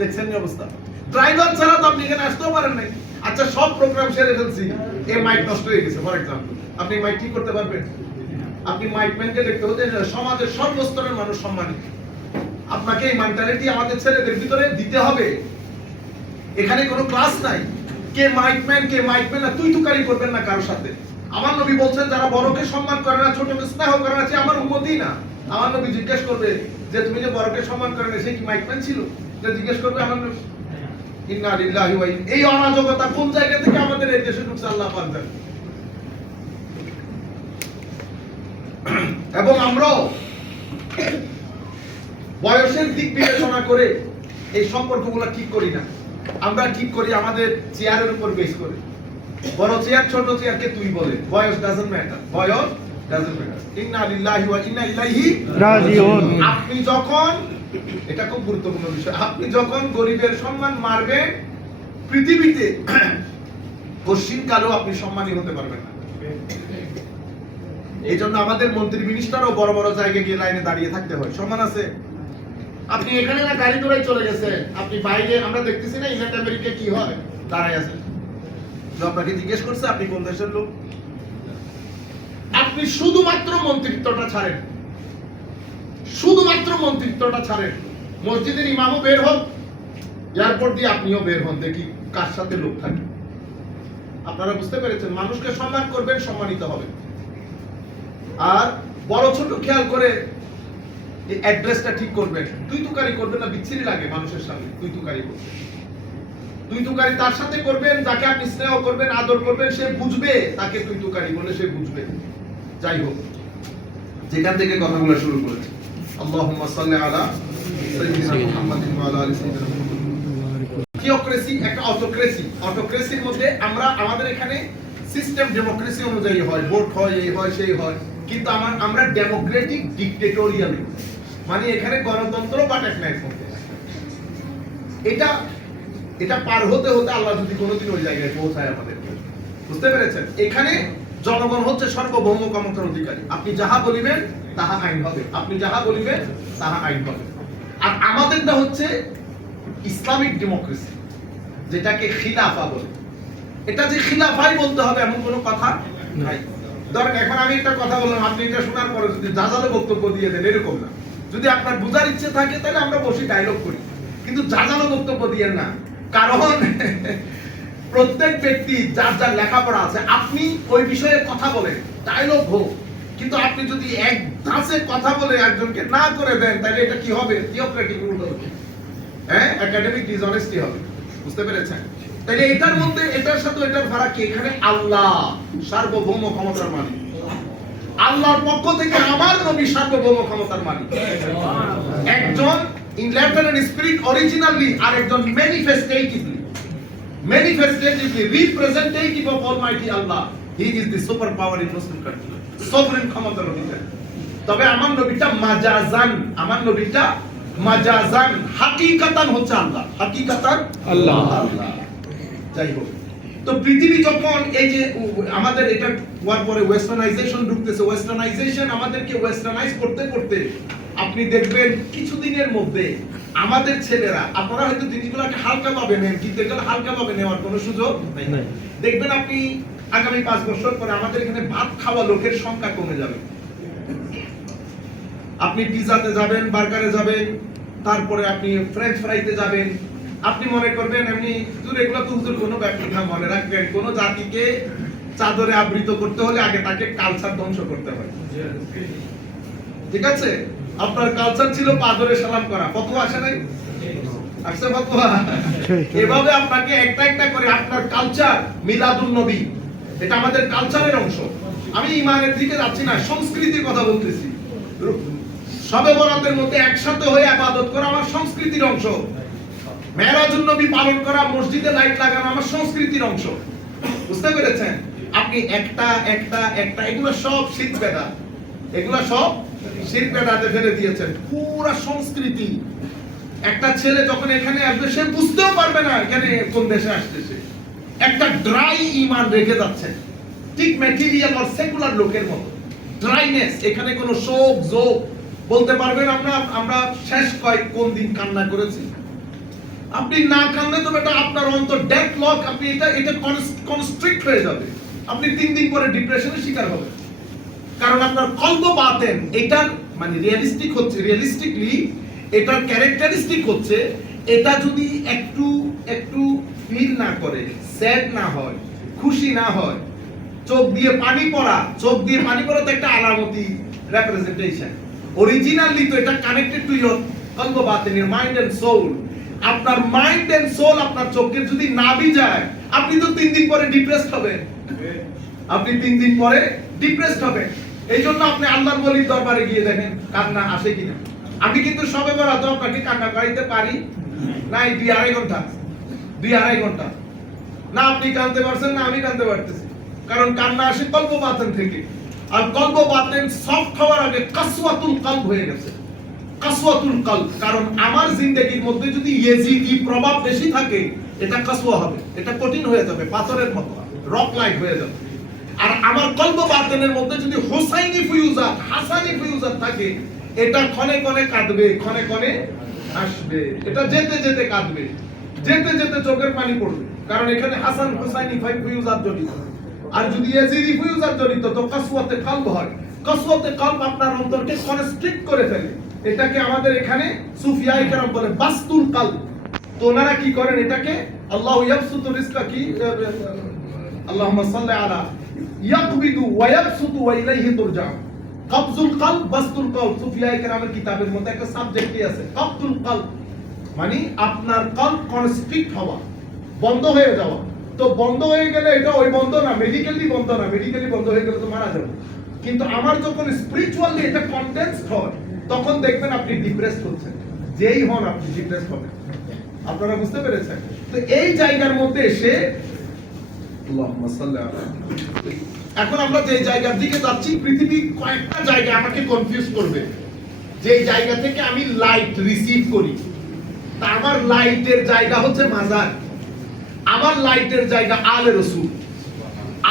দেখছেন এই অবস্থা। ড্রাইভার ছাড়া তো আপনি এখানে আসতেও পারেন নাই। আচ্ছা সব প্রোগ্রাম সেরে ফেলছি, এই মাইক নষ্ট হয়ে গেছে ফর এক্সাম্পল, আপনি মাইক ঠিক করতে পারবেন? আপনি মাইক ম্যানকে দেখতে হতে সমাজের সর্বস্তরের মানুষ সম্মানিত। আপনাকে এই মেন্টালিটি আমাদের ছেলেদের ভিতরে দিতে হবে। এখানে কোনো ক্লাস নাই, কে মাইক ম্যান না, তুই তুকারি করবেন না কারোর সাথে। আমার নবী বলছেন যারা বড়কে সম্মান করে না, ছোটকে স্নেহ করে না, সে আমার উম্মতই না। আমার নবী জিজ্ঞেস করবে যে তুমি যে বড়কে সম্মান করে না, সে কি মাইক ম্যান ছিল? যে জিজ্ঞেস করবে আমার নবী। ইন্না লিল্লাহি ওয়া ইন্না, এই অরাজকতা কোন জায়গা থেকে আমাদের এই দেশে ঢুকছে আল্লাহ পাক জানে। এবং আমরা বয়সের দিক বিবেচনা করে এই সম্পর্কগুলো ঠিক করি না, আমরা ঠিক করি আমাদের চেয়ারের উপর বেস করে। বড় চেয়ার ছোট চেয়ারকে তুই বলে, বয়স ডাজন্ট ম্যাটার, বয়স ডাজন্ট ম্যাটার। ইন্না লিল্লাহি ওয়া ইন্না ইলাইহি রাজিউন। আপনি যখন, এটা খুব গুরুত্বপূর্ণ বিষয়, আপনি যখন গরিবের সম্মান মারবেন, পৃথিবীতে পশ্চিমকালেও আপনি সম্মানী হতে পারবেন না। এই জন্য আমাদের মন্ত্রী মিনিস্টারও বড় বড় জায়গায় গিয়ে লাইনে দাঁড়িয়ে থাকতে হয়। সম্মান আছে। আপনি এখানে না গাড়ি দৌড়াই চলে গেছেন, আপনি বাইরে আমরা দেখতেছি না ইংল্যান্ড আমেরিকা কি হয়, দাঁড়ায় আছেন। আপনাকে জিজ্ঞেস করছে আপনি কোন দেশের লোক। আপনি শুধুমাত্র মন্ত্রিত্বটা ছাড়েন, শুধুমাত্র মন্ত্রিত্বটা ছাড়েন। মসজিদের ইমামও বের হন, এয়ারপোর্ট দিয়ে আপনিও বের হন, দেখি কার সাথে লোক থাকে। আপনারা বুঝতে পেরেছেন? মানুষকে সম্মান করবেন, সম্মানিত হবে। আর বড় ছোট খেয়াল করে এই অ্যাড্রেসটা ঠিক করবেন। তুই তুকারি করবেন না, বিচ্ছিরি লাগে মানুষের সামনে তুই তুকারি করবেন। তুই তুকারি তার সাথে করবেন যাকে আপনি স্নেহ করবেন, আদর করবেন, সে বুঝবে তাকে তুই তুকারি বলে, সে বুঝবে। যাই হোক, যেখান থেকে কথাগুলো শুরু করেছি, আল্লাহুম্মা সাল্লি আলা সাইয়্যিদিনা মুহাম্মাদিন ওয়া আলা আলি সাইয়্যিদিনা মুহাম্মাদ। থিওক্রেসি একটা অটোক্রেসি, অটোক্রেসির মধ্যে আমরা আমাদের এখানে সিস্টেম ডেমোক্রেসি অনুযায়ী হয়, ভোট হয়, এই হয় সেই হয়, কিন্তু আমরা ডেমোক্রেটিক ডিক্টেটোরিয়াল, মানে এখানে গণতন্ত্র বাটাক নাই। এটা এটা পার হতে হতে আল্লাহ যদি কোনোদিন ওই জায়গায় পৌঁছায় আমাদেরকে, বুঝতে পেরেছেন? এখানে জনগণ হচ্ছে সার্বভৌম ক্ষমতার অধিকারী। আপনি যাহা বলিবেন তাহা আইন হবে, আপনি যাহা বলিবেন তাহা আইন হবে। আর আমাদেরটা হচ্ছে ইসলামিক ডেমোক্রেসি, যেটাকে খিলাফা বলে। এটা যে খিলাফাই বলতে হবে এমন কোনো কথা নাই। ধরেন এখন আমি একটা কথা বললাম, আপনি এটা শোনার পরে যদি জাজালো বক্তব্য দিয়ে দেন, এরকম না। যদি আপনার বুঝার ইচ্ছে থাকে তাহলে আমরা বসে ডায়লগ করি, কিন্তু জাজালো বক্তব্য দিয়েন না। কারণ প্রত্যেক ব্যক্তি যার যার লেখাপড়া আছে, আপনি ওই বিষয়ে কথা বলেন, ডায়লগ হোক, কিন্তু আপনি যদি এক ধাঁচে কথা বলে একজনকে না করে দেন, তাহলে এটা কি হবে? থিওক্রেটিক রুল হবে, হ্যাঁ, একাডেমিক ডিসঅনেস্টি হবে। বুঝতে পেরেছেন? তাহলে এটার মধ্যে এটার সাথে এটার ফারাক কি? এখানে আল্লাহ সার্বভৌম ক্ষমতার মালিক, আল্লাহর পক্ষ থেকে আমার নবী সার্বভৌম ক্ষমতার মালিক। একজন in letter and spirit originally, আর একজন manifestatively representative of almighty Allah. He is the super power in Muslim country, sovereign ক্ষমতার অধিকারী। তবে আমার নবীটা মাজাজান, আমার নবীটা মাজাজান, হাকিকাতান হচ্ছে আল্লাহ, হাকিকাতান আল্লাহ। যাই হোক, তো পৃথিবী যখন এই যে আমাদের এটা হওয়ার পরে ওয়েস্টার্নাইজেশন ঢুকতেছে, ওয়েস্টার্নাইজেশন আমাদেরকে ওয়েস্টার্নাইজ করতে করতে আপনি দেখবেন কিছুদিনের মধ্যে আমাদের ছেলেরা, আপনারা হয়তো জিনিসগুলোকে হালকা ভাবে নেন, কিন্তু এগুলো হালকা ভাবে নেওয়ার কোনো সুযোগ নাই। দেখবেন আপনি আগামী 5 বছর পরে আমাদের এখানে ভাত খাওয়া লোকের সংখ্যা কমে যাবে। আপনি পিজাতে যাবেন, বার্গারে যাবেন, তারপরে আপনি ফ্রেঞ্চ ফ্রাইতে যাবেন, আপনি মনে করবেন এমনি হুজুর এগুলো তো হুজুর কোনো ব্যাপার না। মনে রাখবেন, কোন জাতিকে চাদরে আবৃত করতে হলে আগে তাকে কালচার ধ্বংস করতে হয়, ঠিক আছে? আপনার কালচার ছিল পাদরে সালাম করা, ফতোয়া আসে নাই? আসছে ফতোয়া। এভাবে আপনাকে একটা একটা করে আপনার কালচার, মিলাদুন নবী, এটা আমাদের কালচারের অংশ। আমি ইমানের দিকে যাচ্ছি না, সংস্কৃতির কথা বলতেছি। শবে বরাতের মধ্যে একসাথে হয়ে ইবাদত করা আমার সংস্কৃতির অংশ। মেরাজুন নবী পালন করা, মসজিদে লাইট লাগানো আমার সংস্কৃতির অংশ। বুঝতে পেরেছেন? আপনি একটা একটা একটা এগুলো সব শিরক বেদাত, এগুলো সব শিরক বেদাতে ফেলে দিয়েছেন। পুরো সংস্কৃতি, একটা ছেলে যখন এখানে আসবে সে বুঝতেও পারবে না এখানে কোন দেশে আসতেছে। একটা ড্রাই ঈমান রেখে যাচ্ছে। ঠিক ম্যাটেরিয়াল আর সেকুলার লোকের মতো ড্রাইনেস, এখানে কোনো শোক জোক বলতে পারবেন আমরা শেষ কোন দিন কান্না করেছি? আপনি না কান্না তো বেটা আপনার অন্তর ডেথ লক, আপনি এটা কনস্ট্রিক্ট হয়ে যাবে, আপনি 3 দিন পরে ডিপ্রেশনের শিকার হবেন। কারণ আপনার কলব বাতেন এটার মানে রিয়েলিস্টিকলি এটার ক্যারেক্টারিস্টিক হচ্ছে এটা যদি একটু ফিল না করে, স্যাড না হয়, খুশি না হয়, চোখ দিয়ে পানি পড়া তো একটা আলামতি রিপ্রেজেন্টেশন। অরিজিনালি তো এটা কানেক্টেড টু ইওর কলব বাতেন, ইওর মাইন্ড এন্ড সোল। আপনার মাইন্ড এন্ড সোল আপনার চোখে যদি না ভিজায় আপনি তো 3 দিন পরে ডিপ্রেসড হবেন, এই জন্য আপনি আল্লাহর ওলির দরবারে গিয়ে দেখেন কান্না আসে কিনা। আমি কিন্তু সবে বরাত আপনাকে কান্না করাইতে পারি নাই 2-2.5 ঘন্টা না আপনি কাঁদতে পারছেন না আমি কাঁদতে পারতেছি, কারণ কান্না আসে কলব বাতেন থেকে। আর কলব বাতেন সফট হওয়ার আগে কাসওয়াতুল কলব হয়ে গেছে, কাসওয়াতুল কলব। কারণ আমার জিন্দেগির মধ্যে যদি ইয়েজিদি প্রভাব বেশি থাকে এটা কাসওয়া হবে, এটা কঠিন হয়ে যাবে, পাথরের মতো রক লাইক হয়ে যাবে। আর আমার কলব বাতেনের মধ্যে যদি হোসাইনি ফিউজাত হাসানি ফিউজাত থাকে এটা ক্ষণে ক্ষণে কাঁদবে, ক্ষণে ক্ষণে হাসবে, এটা যেতে যেতে কাঁদবে, যেতে যেতে চোখের পানি পড়বে, কারণ এখানে হাসান হোসাইনি ফিউজাত জড়িত। আর যদি ইয়াজিদি ফিউজাত জড়িত তো কাসওয়াতে কলব হয়। কাসওয়াতে কলব আপনার অন্তরকে কনস্ট্রিক্ট করে ফেলে, এটাকে আমাদের এখানে সুফিয়ায়ে কেরাম বলে বাসতুল কলব। তো ওনারা কি করেন এটাকে আল্লাহু ইয়াবসুতু রিজকা কি আল্লাহুম্মা সাল্লি আলা ইয়াকবিদু ওয়া ইয়াবসুতু ওয়া ইলাইহি তুরজা। কবজুল কলব বাসতুল কলব সুফিয়ায়ে কেরামের কিতাবের মধ্যে একটা সাবজেক্টই আছে কবজুল কলব, মানে আপনার কলব কনস্ট্রিক্ট হওয়া, বন্ধ হয়ে যাওয়া। তো বন্ধ হয়ে গেলে এটা ওই বন্ধ না, মেডিকেলি বন্ধ হয়ে গেলে তো মারা যাবে। কিন্তু আমার যখন স্পিরিচুয়ালি এটা কনটেন্সড হয় তখন দেখবেন আপনি ডিপ্রেসড হচ্ছেন, যেই হন আপনি ডিপ্রেসড হবেন। আপনারা বুঝতে পেরেছেন? তো এই জায়গার মধ্যে এসে আল্লাহুম্মা সাল্লি আলা, এখন আমরা যে জায়গার দিকে যাচ্ছি পৃথিবী কয়েকটা জায়গা আমাকে কনফিউজ করবে। যে জায়গা থেকে আমি লাইট রিসিভ করি তা আমার লাইটের জায়গা হচ্ছে মাজার, আমার লাইটের জায়গা আলে রসুল।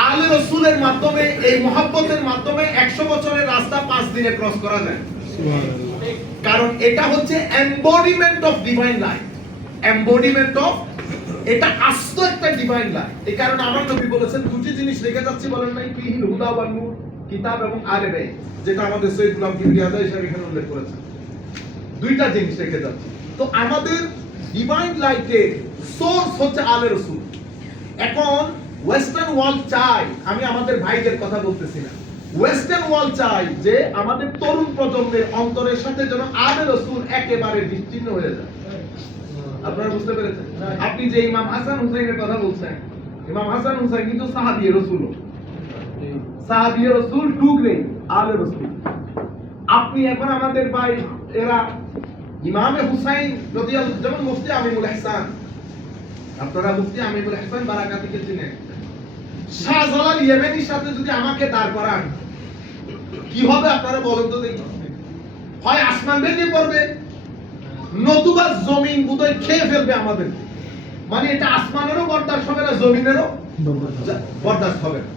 আলে রসুলের মাধ্যমে এই মহব্বতের মাধ্যমে 100 বছরের রাস্তা 5 দিনে ক্রস করা যায়, কারণ এটা হচ্ছে এমবডিমেন্ট অফ ডিভাইন লাইট, এমবডিমেন্ট অফ, এটা আস্ত একটা ডিভাইন লাইট। এই কারণে আমার নবী বলেছেন দুটি জিনিস রেখে যাচ্ছি, বলেন নাই ফিহিল হুদা ওয়ান নূর, কিতাব এবং আলে বাইত, যেটা আমাদের সৈয়দ গোলাম কিবরিয়া আযা হিসেবে এখানে উল্লেখ করেছেন। দুইটা জিনিস রেখে যাচ্ছি। তো আমাদের ডিভাইন লাইটের সোর্স হচ্ছে আলে রসুল। এখন ওয়েস্টার্ন ওয়ার্ল্ড চাই, আমি আমাদের ভাইদের কথা বলতেছি না, ওয়েস্টার্ন ওয়ার্ল্ড চাই যে আমাদের তরুণ প্রজন্মের অন্তরের সাথে যেন আলে রসুল একেবারে বিচ্ছিন্ন হয়ে যায়। আপনারা বুঝতে পেরেছেন? আপনি যে ইমাম হাসান হুসাইনের কথা বলছেন, ইমাম হাসান হুসাইন কিন্তু সাহাবী রাসূল, সাহাবী রাসূল টুক নেই, আলে রসুল। আপনি এখন আমাদের ভাই এরা ইমামে হুসাইন রাদিয়াল্লাহু, যেমন মুফতি আমিনুল ইহসান, আপনারা মুফতি আমিনুল ইহসান বারাকাতিকে চিনেন, শাহজালাল ইয়েমেনির সাথে যদি আমাকে দাঁড় করান কি হবে আপনারা বলেন তো দেখি? হয় আসমান ভেঙে পড়বে নতুবা জমিন বুদয় খেয়ে ফেলবে আমাদের। মানে এটা আসমানেরও বরদাস্ত হবে না, জমিনেরও বরদাস্ত হবে না।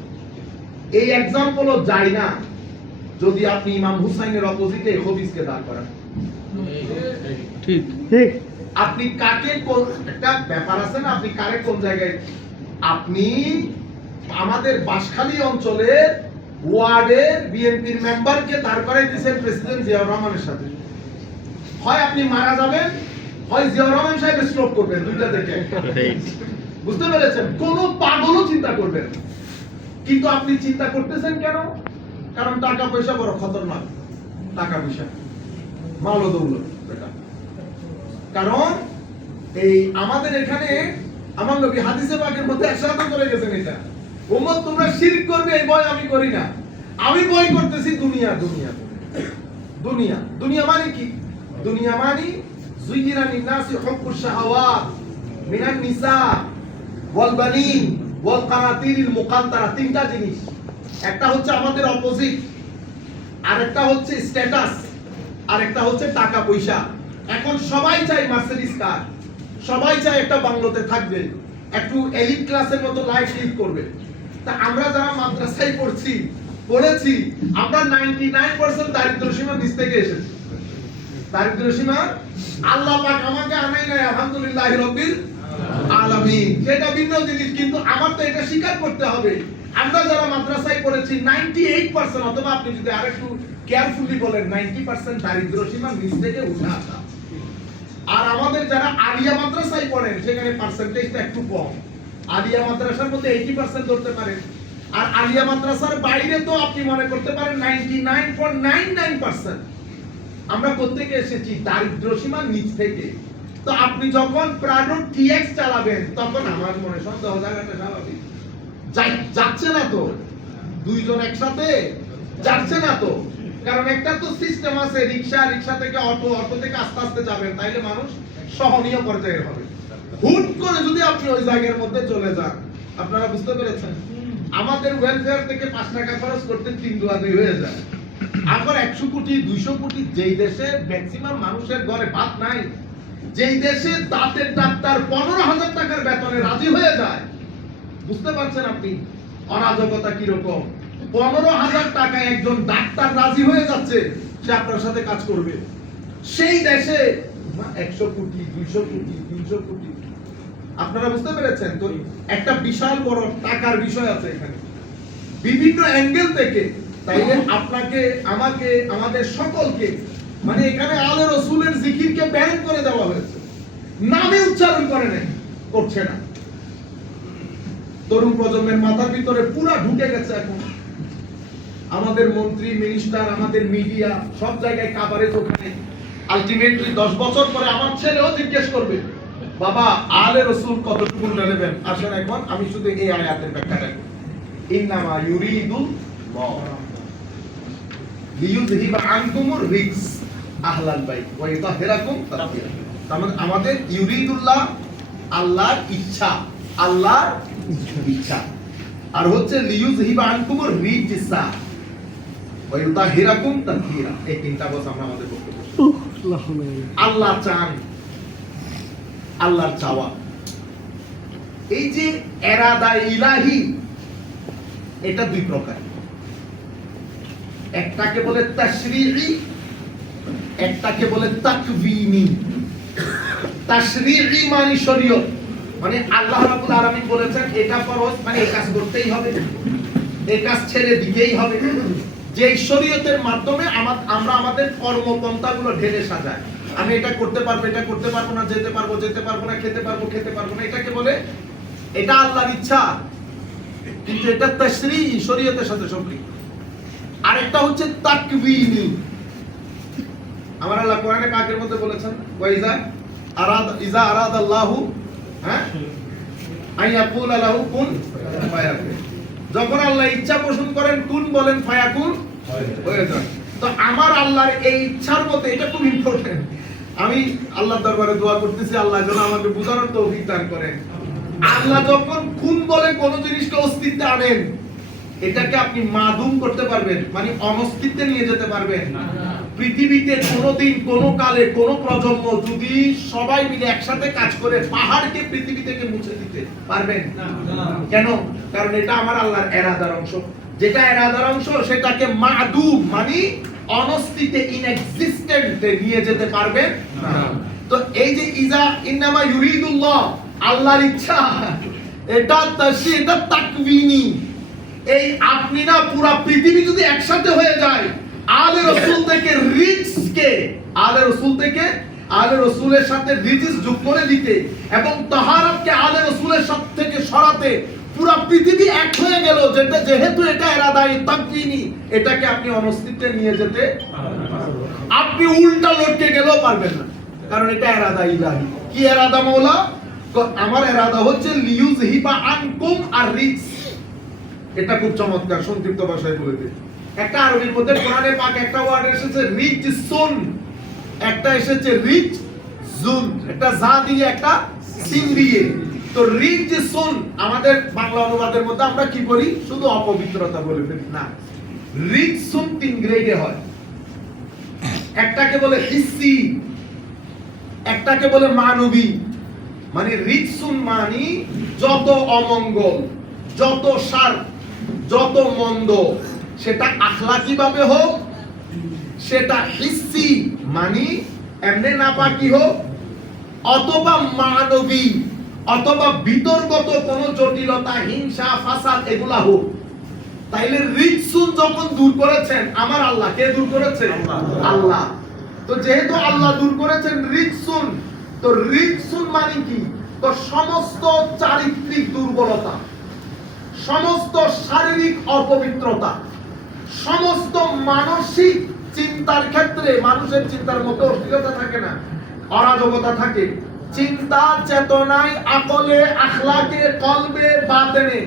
এই এক্সাম্পলও যায় না যদি আপনি ইমাম হুসাইনের অপোজিটে খবিসকে দাঁড় করান। ঠিক ঠিক, আপনি কাকে কোন একটা ব্যাপার আছে না, আপনি কারে কোন জায়গায়, আপনি আমাদের বাঁশখালী অঞ্চলের ওয়ার্ডের বিএনপির মেম্বারকে দাঁড় করাই দিয়েছেন প্রেসিডেন্ট জিয়াউর রহমানের সাথে। হয় আপনি মারা যাবেন, হয় জিয়াউর রহমান সাহেব স্ট্রোক করবেন, দুইটা দেখে। বুঝতে পেরেছেন? কোন পাগলও চিন্তা করবেন, কিন্তু আপনি চিন্তা করতেছেন কেন? কারণ টাকা পয়সা বড় খতরনাক, টাকা পয়সা মাল ও দৌলত। কারণ এই আমাদের এখানে আমার নবী হাদিসে পাকের মধ্যে একসাথে করে গেছেন এটা, উম্মত তোমরা শিরক করবে এই ভয় আমি করি না, আমি ভয় করতেছি দুনিয়া। দুনিয়া দুনিয়া দুনিয়া মানে কি? দুনিয়া মানে যুইরা লিন-নাসি হুব্বুশ শাহাওয়াত মিনান নিসা ওয়াল বানিন ওয়াল কানাতিরিল মুকান্তারা। তিনটা জিনিস, একটা হচ্ছে আমাদের অপোজিট, আরেকটা হচ্ছে স্ট্যাটাস, আরেকটা হচ্ছে টাকা পয়সা। এখন সবাই চায় মার্সিডিজ কার, সবাই চায় একটা বাংলোতে থাকবে, একটু এলিট ক্লাসের মতো লাইফ লিড করবে। তা আমরা যারা মাদ্রাসায় পড়েছি আমরা 99% দারিদ্র্য সীমার নিচ থেকে এসেছি। দারিদ্র্য সীমা আল্লাহ পাক আমাকে আনাই নাই, আলহামদুলিল্লাহ রাব্বিল আলামিন, সেটা ভিন্ন জিনিস, কিন্তু আমার তো এটা স্বীকার করতে হবে আমরা যারা মাদ্রাসায় পড়েছি 98% অথবা আপনি যদি আরেকটু কেয়ারফুলি বলেন 90% দারিদ্র্য সীমার নিচ থেকে উঠে আসা। আর আমাদের যারা আলিয়া মাদ্রাসায় পড়েন সেখানে পার্সেন্টেজটা একটু কম। আলিয়া মাদ্রাসার মধ্যে 80% ধরতে পারেন, আর আলিয়া মাদ্রাসার বাইরে তো আপনি মনে করতে পারেন 99.99%। আমরা কোত্থেকে এসেছি? দারিদ্র্য সীমার নিচ থেকে। তো আপনি যখন প্রাণো টিএক্স চালাবেন তখন আমার মনে সন্দেহ জায়গাটা স্বাভাবিক। যাচ্ছে না তো, দুইজন একসাথে যাচ্ছে না তো, কারণ একটা তো সিস্টেম আছে, রিক্সা থেকে অটো থেকে আস্তে আস্তে যাবেন, তাইলে মানুষ সহনীয় পর্যায়ে হবে। হুট করে যদি আপনি ওই জায়গার মধ্যে চলে যান, আপনারা বুঝতে পেরেছেন, আমাদের ওয়েলফেয়ার থেকে 5 টাকা খরচ করতে 3 দুয়া 2 হয়ে যায়। আবার 100 কোটি 200 কোটি, যেই দেশে ম্যাক্সিমাম মানুষের ঘরে ভাত নাই, যেই দেশে দাঁতের ডাক্তার 15,000 টাকার বেতনে রাজি হয়ে যায়, বুঝতে পারছেন আপনি অরাজকতা কিরকম। 15,000 টাকায় একজন ডাক্তার রাজি হয়ে যাচ্ছে সে আপনার সাথে কাজ করবে। সেই দেশে 100 কোটি 200 কোটি 300 কোটি, আপনারা বুঝতে পেরেছেন তো, একটা বিশাল বড় টাকার বিষয় আছে এখানে বিভিন্ন অ্যাঙ্গেল থেকে। তাইলে আপনাকে, আমাকে, আমাদের সকলকে, মানে এখানে আলে রাসূলের জিকিরকে ব্যান করে দেওয়া হয়েছে, নামে উচ্চারণ করে নাই, করছে না। তরুণ প্রজন্মের মাথার ভিতরে পুরা ঢুকে গেছে এখন। আমাদের মন্ত্রী, মিনিস্টার, আমাদের মিডিয়া সব জায়গায় কাভারেজ ওখানে। আলটিমেটলি 10 বছর পরে আমার ছেলেও জিজ্ঞেস করবে, বাবা আলে রাসূল কতটুকু নেবেন? আসেন এখন আমি শুধু এই আয়াতের ব্যাখ্যাটা করি। ইন্নামা ইউরিদুল্লাহ লিইয়ুযহিবা আনকুমুর রিজস আহলাল বাইত ওয়া ইতাহহিরাকুম তাতহীরা। আমাদের ইউরিদুল্লাহ আল্লাহর ইচ্ছা, আল্লাহর ইচ্ছা, আর হচ্ছে লিইয়ুযহিবা আনকুমুর রিজসা ওয়া ইতাহহিরাকুম তাতহীরা। এই তিনটা কথা আমরা আমাদের বক্তব্য। আল্লাহ চান, আল্লাহর চাওয়া, এই যে এরাদা ইলাহি, এটা দুই প্রকার। একটাকে বলে তাশরিঈ, একটাকে বলে তাকওয়িনি। তাশরিঈ মানে শরীয়ত, মানে আল্লাহ রাব্বুল আলামিন বলেছেন এটা ফরজ, মানে এই কাজ করতেই হবে, এই কাজ ছেড়ে দিতেই হবে। যে শরীয়তের মাধ্যমে আমরা আমাদের কর্মপন্থাগুলো ঢেলে সাজাই। আমি এটা করতে পারবো, এটা করতে পারবো না, যেতে পারবো না, খেতে পারবো না, এটাকে বলে, এটা আল্লাহর ইচ্ছা, কিন্তু এটা তাশরিঈ, শরীয়তের সাথে সম্পৃক্ত। আরেকটা হচ্ছে তাকওয়িনি। আমার আল্লাহ কোরআনে পাকের মধ্যে বলেছেন ওয়াইজা ইজা আরাদাল্লাহু আইয়াকুলা লাহু কুন ফায়াকুন। যখন আল্লাহ ইচ্ছা পোষণ করেন, কুন বলেন, ফায়াকুন হয়ে যায়। তো আমার আল্লাহর এই ইচ্ছার মধ্যে, এটা খুব ইম্পর্টেন্ট। আমি আল্লাহর দরবারে দোয়া করতেছি আল্লাহ যেন আমাকে বুঝানোর তৌফিক দান করেন। আল্লাহ যখন কুন বলে কোন জিনিসকে অস্তিত্বে আনেন, এটাকে আপনি মাদুম করতে পারবেন, মানে অনস্তিত্বে নিয়ে যেতে পারবেন না। পৃথিবীতে কোনোদিন, কোনো কালে, কোনো প্রজন্ম যদি সবাই মিলে একসাথে কাজ করে পাহাড়কে পৃথিবী থেকে মুছে দিতে পারবেন না। কেন? কারণ এটা আমার আল্লাহর এরাদার অংশ। যেটা এরাদার অংশ সেটাকে মাদুম মানে অনস্তিত্বে, ইনএক্সিস্টেন্টে নিয়ে যেতে পারবেন না। তো এই যে ইজা ইন্নামা ইউরিদুল্লাহ, আল্লাহর ইচ্ছা, এটা তাশরিঈ, এটা তাকওয়িনি। এই আপনি না পুরো পৃথিবী যদি একসাথে হয়ে যায়, আলে রাসূল থেকে রিজসকে, আলে রাসূলের সাথে রিজস যোগ করে দিতে এবং তাহারাতকে আলে রাসূলের সাথে থেকে সরাতে পুরো পৃথিবী এক হয়ে গেল। যেটা যেহেতু এটা এরাদাই তাকওয়িনি, এটাকে আপনি অনস্তিত্বে নিয়ে যেতে আপনি উল্টা লটকে গেলেও পারবেন না, কারণ এটা এরাদা ইলাহি। কি এরাদা মাওলা? আমার এরাদা হচ্ছে লিইয়ুযহিবা আনকুম আর রিজস। এটা খুব চমৎকার সংক্ষিপ্ত ভাষায় বলে দিই। একটা আরবির মধ্যে কোরআনে পাক একটা ওয়ার্ড এসেছে রিজসুন, একটা এসেছে রিজজুন, একটা জা দিয়ে একটা সিন দিয়ে। তো রিজসুন আমাদের বাংলা অনুবাদের মধ্যে আমরা কি করি? শুধু অপবিত্রতা বলে ফেলি না। রিজসুন 3 গ্রেডে হয়। একটাকে বলে হিসি, একটাকে বলে মানবী। মানে রিজসুন মানে যত অমঙ্গল, যত শার, যত মন্দ সেটা আখলাকি ভাবে হোক, সেটা হিস্সি মানে এমনি নাপাকি হোক, অথবা মানবী অথবা বিতর্কত কোন জটিলতা, হিংসা, ফাসাদ এগুলা হোক, তাইলে রিজসুন যখন দূর করেছেন আমার আল্লাহ, কে দূর করেছেন? আল্লাহ। তো যেহেতু আল্লাহ দূর করেছেন রিজসুন, তো রিজসুন মানে কি? তো সমস্ত চারিত্রিক দুর্বলতা, সমস্ত শারীরিক অপবিত্রতা, সমস্ত মানসিক চিন্তার ক্ষেত্রে, মানুষের চিন্তার মধ্যে অস্থিরতা থাকে না, অরাজকতা থাকে, চিন্তা চেতনায়, আকলে, আখলাকে, কলবে, বাতেনে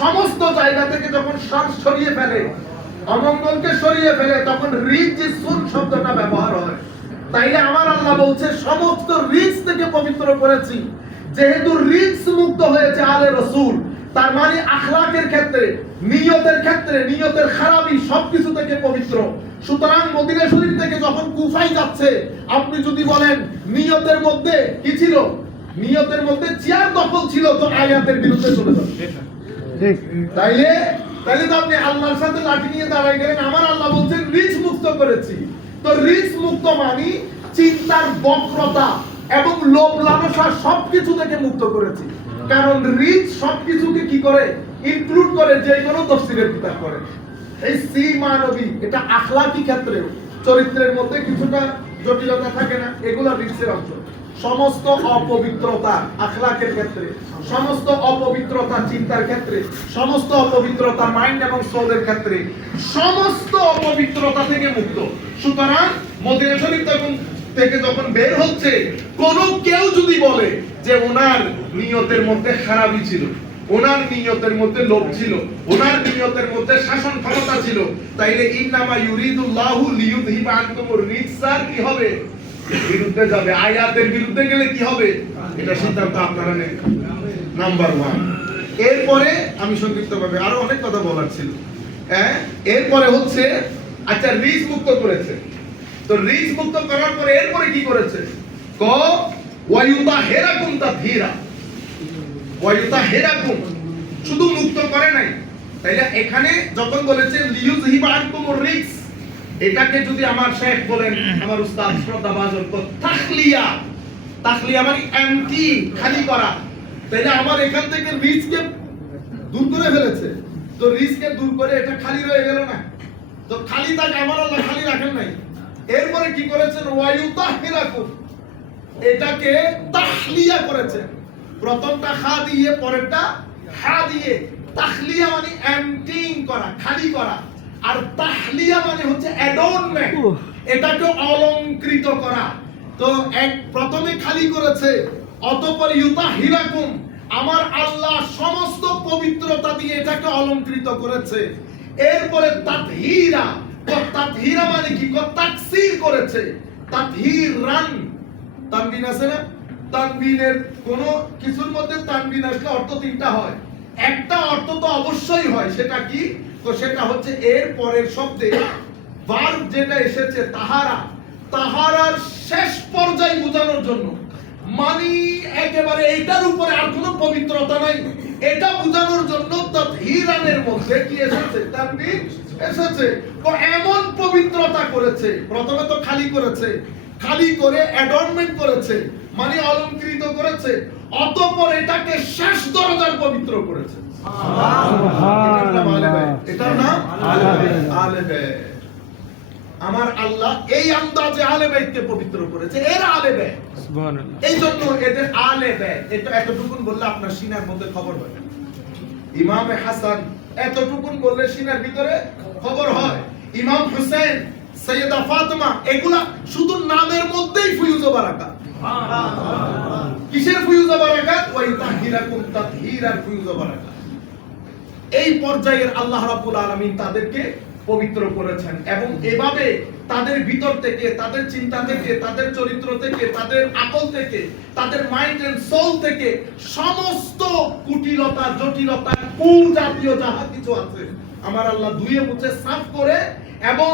সমস্ত জায়গা থেকে যখন সব সরিয়ে ফেলে, অমঙ্গলকে সরিয়ে ফেলে, তখন রিজসুন শব্দটা ব্যবহার হয়। তাইলে আমার আল্লাহ বলছে সমস্ত রিজ থেকে পবিত্র করেছি। যেহেতু রিজ মুক্ত হয়েছে আলে রসুল, তার মানে আখলাকের ক্ষেত্রে, নিয়তের ক্ষেত্রে, নিয়তের খারাপি সবকিছু থেকে পবিত্র। সুতরাং মদিনা শরীফ থেকে যখন কুফায় যাচ্ছে, আপনি যদি বলেন নিয়তের মধ্যে কি ছিল, নিয়তের মধ্যে চেয়ার দখল ছিল, তো আয়াতের বিরুদ্ধে চলে যাবে। তাইলে তো আপনি আল্লাহর সাথে লাঠি নিয়ে দাঁড়াই গেলেন। আমার আল্লাহ বলছেন রিজ মুক্ত করেছি। তো রিজ মুক্ত মানে চিন্তার বক্রতা এবং লোভ লালসা সবকিছু থেকে মুক্ত করেছি। কারণ রিজ সবকিছুকে কি করে? ইনক্লুড করে, যে কোনো তফসিরের কিতাব করে। এই সি মানবী, এটা আখলাকি ক্ষেত্রে, চরিত্রের মধ্যে কিছুটা জটিলতা থাকে না, এগুলো রিজের অংশ। সমস্ত অপবিত্রতা আখলাকের ক্ষেত্রে, সমস্ত অপবিত্রতা চিন্তার ক্ষেত্রে, সমস্ত অপবিত্রতা মাইন্ড এবং সোলের ক্ষেত্রে, সমস্ত অপবিত্রতা থেকে মুক্ত। সুতরাং মদিনা শরীফ থেকে যখন বের হচ্ছে, কোন কেউ যদি বলে যে ওনার নিয়তের মধ্যে খারাপই ছিল, ওনার নিয়তের মধ্যে লোভ ছিল, ওনার নিয়তের মধ্যে শাসন ক্ষমতা ছিল, তাইলে ইন্নামা ইউরিদুল্লাহু লিইউযহিবা আনকুমুর রিজসা কি হবে? বিরুদ্ধে যাবে। আয়াতের বিরুদ্ধে গেলে কি হবে? এটা সিদ্ধান্ত আপনারা নেন। নাম্বার 1। এরপরে আমি সংক্ষিপ্তভাবে, আরো অনেক কথা বলার ছিল। এরপরে হচ্ছে, আচ্ছা রিজ মুক্ত করেছে, তো রিজ মুক্ত করার পরে এরপরে কি করেছে? ক ওয়ায়ুতাহিরাকুম তাতহীরা, ওয়ায়ুতাহিরাকুম শুধু মুক্ত করে নাই। তাইলে এখানে যখন বলেছে লিইউযহিবা আনকুমুর রিজ, এটাকে যদি আমার শেখ বলেন, আমার উস্তাদ শ্রদ্ধাভাজন, তাখলিয়া, তাখলিয়া মানে এমটি, খালি করা। তাইলে আমার এখান থেকে রিজকে দূর করে ফেলেছে। তো রিজকে দূর করে এটা খালি রয়ে গেল না, তো খালি থাকে আমার আল্লাহ খালি রাখেন নাই। এরপরে কি করেছেন? ওয়ায়ুতাহিরাকুম, এটাকে তাখলিয়া করেছেন। প্রথমটা খা দিয়ে, পরেরটা হা দিয়ে। তাখলিয়া মানে এমটিং করা, খালি করা। আর তাহলিয়া মানে হচ্ছে অ্যাডর্নমেন্ট, এটাকে অলংকৃত করা। তো এক প্রথমে খালি করেছে, অতঃপর ইউতাহিরাকুম, আমার আল্লাহ সমস্ত পবিত্রতা দিয়ে এটাকে অলংকৃত করেছে। এরপরে তাতহীরা, তাতহীরা মানে কি? তাকসীর করেছে। তাতহীরান, তানবিন আছে না? তানবিনের কোন কিছুর মধ্যে তানবিন আসলে অর্থ তিনটা হয়। একটা অর্থ তো অবশ্যই হয়, সেটা কি? তো সেটা হচ্ছে এর পরের শব্দে ভার্ব যেটা এসেছে তাহারা, তাহারার শেষ পর্যায়ে বোঝানোর জন্য, মানে একেবারে এটার উপরে আর কোনো পবিত্রতা নাই, এটা বোঝানোর জন্য তাতহীরানের মধ্যে কি এসেছে? তানবিন এসেছে। তো এমন পবিত্রতা করেছে, প্রথমে তো খালি করেছে, খালি করে অ্যাডর্নমেন্ট করেছে, মানে অলংকৃত করেছে, অতঃপর এটাকে শেষ দরজার পবিত্র করেছে। এটার নাম আলে বাইত। আমার আল্লাহ এই আন্দাজে আলে বাইতকে পবিত্র করেছে, এরা আলে বাইত। সুবহানাল্লাহ। এই জন্য এদের আলে বাইত, এটা এতটুকুন বললে আপনার সিনার মধ্যে খবর হয়। ইমাম হাসান এতটুকুন বললে সিনার ভিতরে খবর হয়। ইমাম হুসেন, সৈয়দা ফাতেমা, এগুলা শুধু নামের মধ্যেই ফুয়ুজ ও বারাকাত। কিসের ফুয়ুজ ও বারাকাত? ওয়ায়ুতাহিরাকুম তাতহীরার ফুয়ুজ ও বারাকাত। এই পর্যায়ের আল্লাহ রাব্বুল আলামিন তাদেরকে পবিত্র করেছেন, এবং এভাবে তাদের ভিতর থেকে, তাদের চিন্তা থেকে, তাদের চরিত্র থেকে, তাদের আকল থেকে, তাদের মাইন্ড এন্ড সোল থেকে সমস্ত কুটিলতা, জটিলতা, কুজাতীয় যাহা কিছু আছে আমার আল্লাহ ধুয়ে মুছে সাফ করে, এবং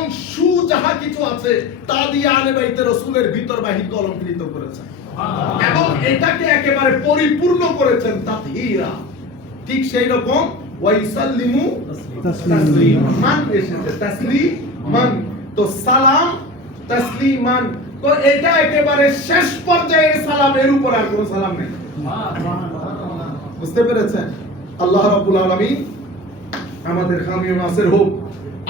যাহা কিছু আছে তা দিয়ে আলে বাইতে রাসূলের ভিতর বাহিরকে অলংকৃত করেছেন, এবং এটাকে একেবারে পরিপূর্ণ করেছেন তাতহীরা। ঠিক সেই রকম ওয়া ইউসাল্লিমু তাসলিমান এসেছে, তাসলিমান। তো সালাম তাসলিমান, তো এটা একেবারে শেষ পর্যায়ের সালাম, এর উপর আর কোনো সালাম নেই। বুঝতে পেরেছেন? আল্লাহ রাব্বুল আলামিন আমাদের খামি ও নাসির হোক।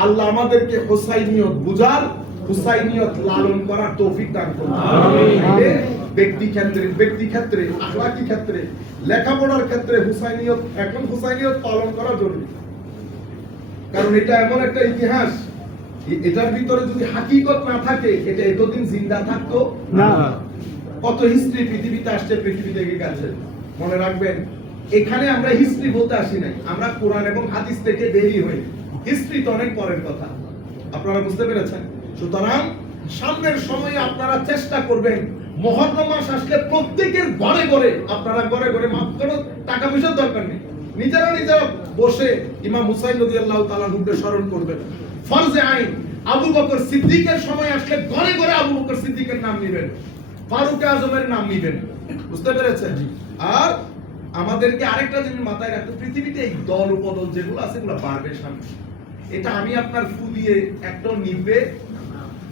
আল্লাহ আমাদেরকে হুসাইনিয়ত বুঝার, হুসাইনিয়ত লালন করার তৌফিক দান করুন। আমিন। ব্যক্তি ক্ষেত্রে, আখলাকি ক্ষেত্রে, লেখাপড়ার ক্ষেত্রে হুসাইনিয়ত, এখন হুসাইনিয়ত পালন করা জরুরি। কারণ এটা এমন একটা ইতিহাস, এটার ভিতরে যদি হাকিকত না থাকে এটা এতদিন জিন্দা থাকতো না। কত হিস্ট্রি পৃথিবীতে আসছে, পৃথিবী থেকে গেছে। মনে রাখবেন, এখানে আমরা হিস্ট্রি বলতে আসি নাই, আমরা কোরআন এবং হাদিস থেকে বেরিয়ে হই। হিস্ট্রি তো অনেক পরের কথা, আপনারা বুঝতে পেরেছেন? সুতরাং সামনের সময়ে আপনারা চেষ্টা করবেন, মুহররম মাস আসলে প্রত্যেকের ঘরে ঘরে, আপনারা ঘরে ঘরে, মাফ করো, টাকা পয়সার দরকার নেই, নিজেরা বসে ইমাম হুসাইন রাদিয়াল্লাহু তাআলা আনহুকে স্মরণ করবেন। ফরজে আইন, আবু বকর সিদ্দিকের সময় আসলে ঘরে ঘরে আবু বকর সিদ্দিকের নাম নেবেন, ফারুক আজমের নাম নেবেন। বুঝতে পেরেছেন? আর আমাদেরকে আরেকটা জিনিস মাথায় রাখতে, পৃথিবীতে এই দল উপদল যেগুলো আছে এগুলো বাড়বে সামনে। এটা আমি আপনার ফু দিয়ে একটাও নিবে,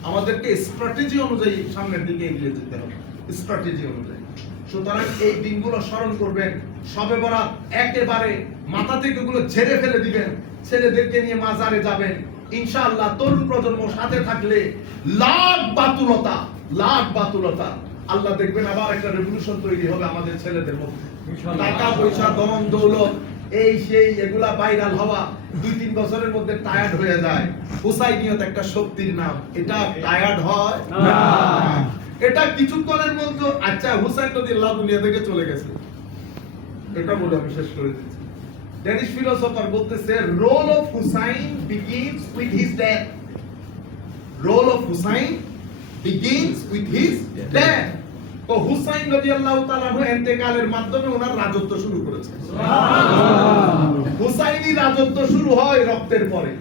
আমাদেরকে স্ট্র্যাটেজি অনুযায়ী সামনের দিকে এগিয়ে যেতে হবে, স্ট্র্যাটেজি অনুযায়ী। সুতরাং এই দিনগুলো স্মরণ করবেন। শবে বরাত একেবারে মাথা থেকে ওগুলো ঝেড়ে ফেলে দিবেন, ছেলেদেরকে নিয়ে মাজারে যাবেন। ইনশাআল্লাহ তরুণ প্রজন্ম সাথে থাকলে লাখ বাতুলতা আল্লাহ দেখবেন আবার একটা রেভলিউশন তৈরি হবে আমাদের ছেলেদের মধ্যে। টাকা পয়সা, ধন দৌলত, এই সেই এগুলা ভাইরাল হওয়া 2-3 বছরের মধ্যে টায়ার্ড হয়ে যায়। হুসাইনিয়ত একটা শক্তির নাম, এটা টায়ার্ড হয় না। এটা কিছুক্ষণের মধ্যে, আচ্ছা হুসাইন রাদিয়াল্লাহু দুনিয়া থেকে চলে গেছে, এটা বলে আমি শেষ করে দিচ্ছি। ডেনিশ ফিলোসোফার বলতেছে, rule of Hussain begins with his death. Rule of Hussain begins with his death. তো হুসাইন রাদিয়াল্লাহু তাআলা ইন্তেকালের মাধ্যমে ওনার রাজত্ব শুরু করেছে। সুবহানাল্লাহ। হুসাইনি রাজত্ব শুরু হয় রক্তের পরে।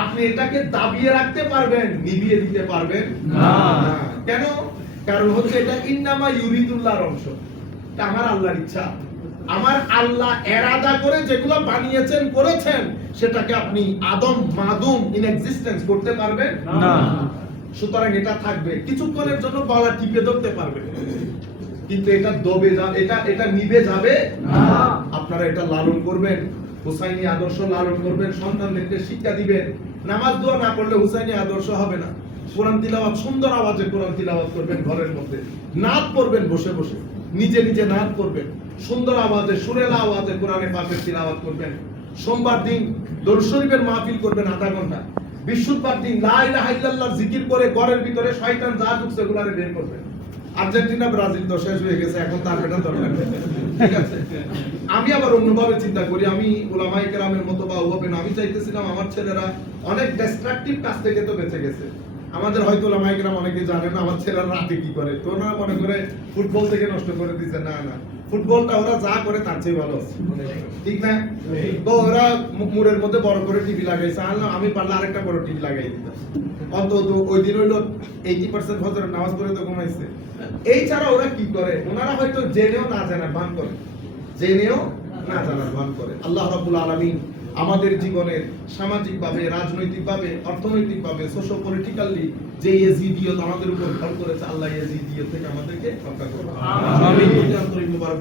আপনি এটাকে দাবিয়ে রাখতে পারবেন, নিভিয়ে দিতে পারবেন না। কেন? কারণ হচ্ছে এটা ইন্নামা ইউরিদুল্লাহর অংশ, এটা আমার আল্লাহর ইচ্ছা। আমার আল্লাহ এরাদা করে যেগুলো বানিয়েছেন, করেছেন, সেটাকে আপনি আদম মাদুম ইন এক্সিস্টেন্স করতে পারবেন না। সুতরাং এটা থাকবে, কিছুক্ষণের জন্য গলা টিপে ধরতে পারবে, কিন্তু এটা দবে যাবে, এটা নিভে যাবে না। আপনারা এটা লালন করবেন, হুসাইনি আদর্শ লালন করবেন, সন্তানদেরকে শিক্ষা দিবেন। নামাজ দোয়া না করলে হুসাইনি আদর্শ হবে না। কোরআন তিলাওয়াত, সুন্দর আওয়াজে কোরআন তিলাওয়াত করবেন, ঘরের মধ্যে নাত পড়বেন, বসে বসে নিজে নিজে নাত করবেন, সুন্দর আওয়াজে, সুরেলা আওয়াজে কোরআনে পাকের তিলাওয়াত করবেন। সোমবার দিন দরুদ শরীফের মাহফিল করবেন আধা ঘন্টা। বৃহস্পতিবার দিন লা ইলাহা ইল্লাল্লাহ জিকির করে ঘরের ভিতরে শয়তান যা ঢুকছে এগুলারে বের করবেন। আর্জেন্টিনা ব্রাজিল তো শেষ হয়ে গেছে, এখন তার বেটা দরকার নেই, ঠিক আছে? আমি আবার অন্যভাবে চিন্তা করি, আমি উলামায়ে কেরামের মতো বা হবে না, আমি চাইতেছিলাম আমার ছেলেরা অনেক ডিস্ট্রাকটিভ কাজ থেকে তো বেঁচে গেছে। আমাদের হয়তো উলামায়ে কেরাম অনেকে জানেন আমার ছেলেরা রাতে কি করে, তো ওরা মনে করে ফুটবল থেকে নষ্ট করে দিচ্ছে। না, ফুটবলটা ওরা যা করে তার চেয়ে ভালো, ঠিক না? তো ওরা মুড়ের মধ্যে বড় করে টিভি লাগাইছে, আমি পারলে আরেকটা বড় টিভি লাগাই দিতাম। অন্তত ওই দিন হইলো 80% ফজরের নামাজ পড়ে তো ঘুমাইছে। এই ছাড়া ওরা কি করে? ওনারা হয়তো জেনেও না জানার ভান করে, আল্লাহ রাব্বুল আলামিন আমাদের জীবনের সামাজিকভাবে, রাজনৈতিকভাবে, অর্থনৈতিকভাবে, সোশ্যাল পলিটিক্যালি যে ইয়াজিদিয়ত আমাদের উপর ফল করেছে, আল্লাহ ইয়াজিদিয়ত থেকে আমাদেরকে রক্ষা করুন। আমিন। ধন্যবাদ।